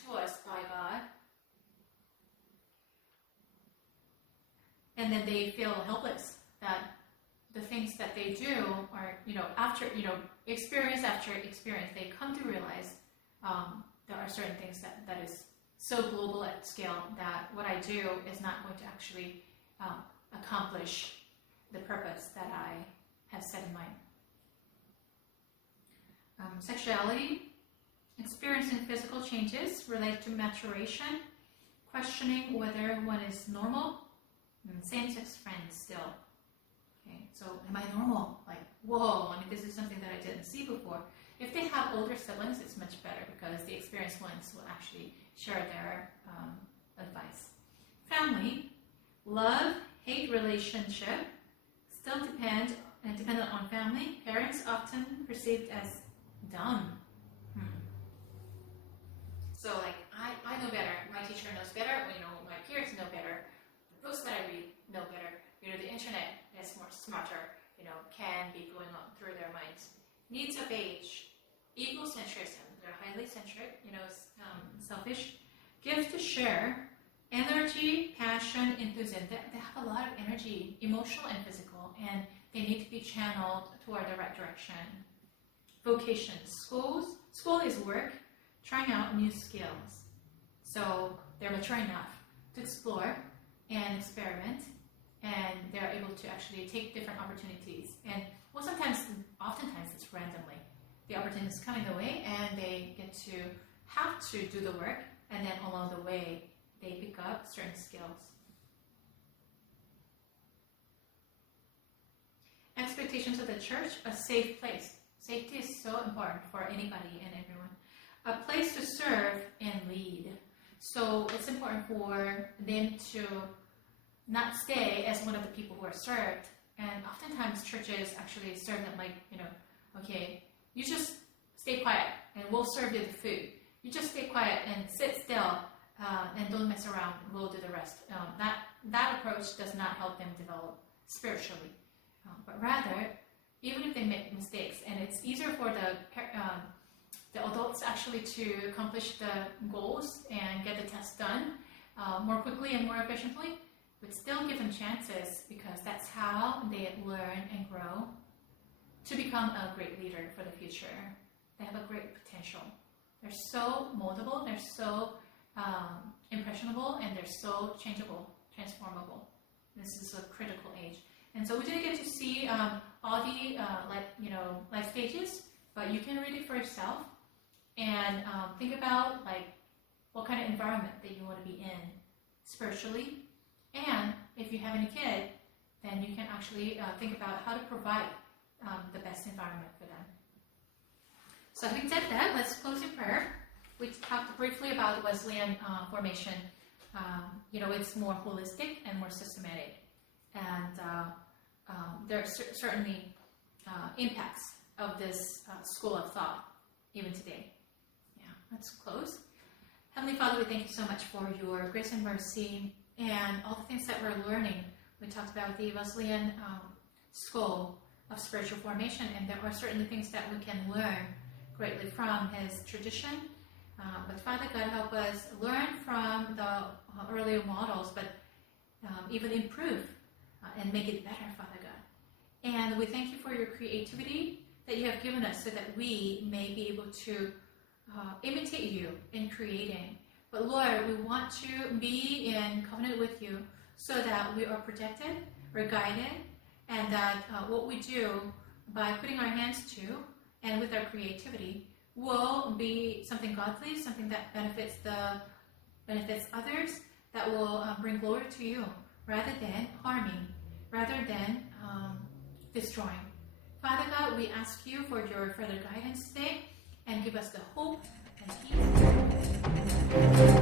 to us by God. And then they feel helpless that the things that they do are, after, experience after experience, they come to realize there are certain things that is so global at scale that what I do is not going to actually accomplish the purpose that I have set in mind. Sexuality, experiencing physical changes related to maturation, questioning whether one is normal, same-sex friends still. Okay, so am I normal? Like, whoa, this is something that I didn't see before. If they have older siblings, it's much better because the experienced ones will actually share their advice. Family, love-hate relationship, still dependent on family. Parents often perceived as dumb. So I know better, my teacher knows better, my peers know better, the books that I read know better, the internet is more smarter, can be going on through their minds. Needs of age, egocentrism, they're highly centric, selfish, gift to share, energy, passion, enthusiasm, they have a lot of energy, emotional and physical, and they need to be channeled toward the right direction. Vocations, school is work, trying out new skills. So they're mature enough to explore and experiment, and they're able to actually take different opportunities. And oftentimes it's randomly. The opportunities come in the way, and they get to have to do the work, and then along the way, they pick up certain skills. Expectations of the church, a safe place. Safety is so important for anybody and everyone. A place to serve and lead. So it's important for them to not stay as one of the people who are served. And oftentimes churches actually serve them okay, you just stay quiet and we'll serve you the food. You just stay quiet and sit still and don't mess around. We'll do the rest. That approach does not help them develop spiritually. But rather, even if they make mistakes, and it's easier for the adults actually to accomplish the goals and get the test done more quickly and more efficiently, but still give them chances because that's how they learn and grow to become a great leader for the future. They have a great potential. They're so moldable, they're so impressionable, and they're so changeable, transformable. This is a critical age. And so we didn't get to see all the life stages, but you can read it for yourself and think about what kind of environment that you want to be in spiritually. And if you have any kid, then you can actually think about how to provide the best environment for them. So having said that, let's close in prayer. We talked briefly about Wesleyan formation. It's more holistic and more systematic. And there are certainly impacts of this school of thought even today. Yeah, let's close. Heavenly Father, we thank you so much for your grace and mercy and all the things that we're learning. We talked about the Wesleyan school of spiritual formation, and there are certainly things that we can learn greatly from his tradition. But Father God, help us learn from the earlier models, but even improve and make it better, Father God. And we thank you for your creativity that you have given us so that we may be able to imitate you in creating. But Lord, we want to be in covenant with you so that we are protected, we're guided, and that what we do by putting our hands to and with our creativity will be something godly, something that benefits others, that will bring glory to you, rather than harming, rather than destroying. Father God, we ask you for your further guidance today and give us the hope and peace.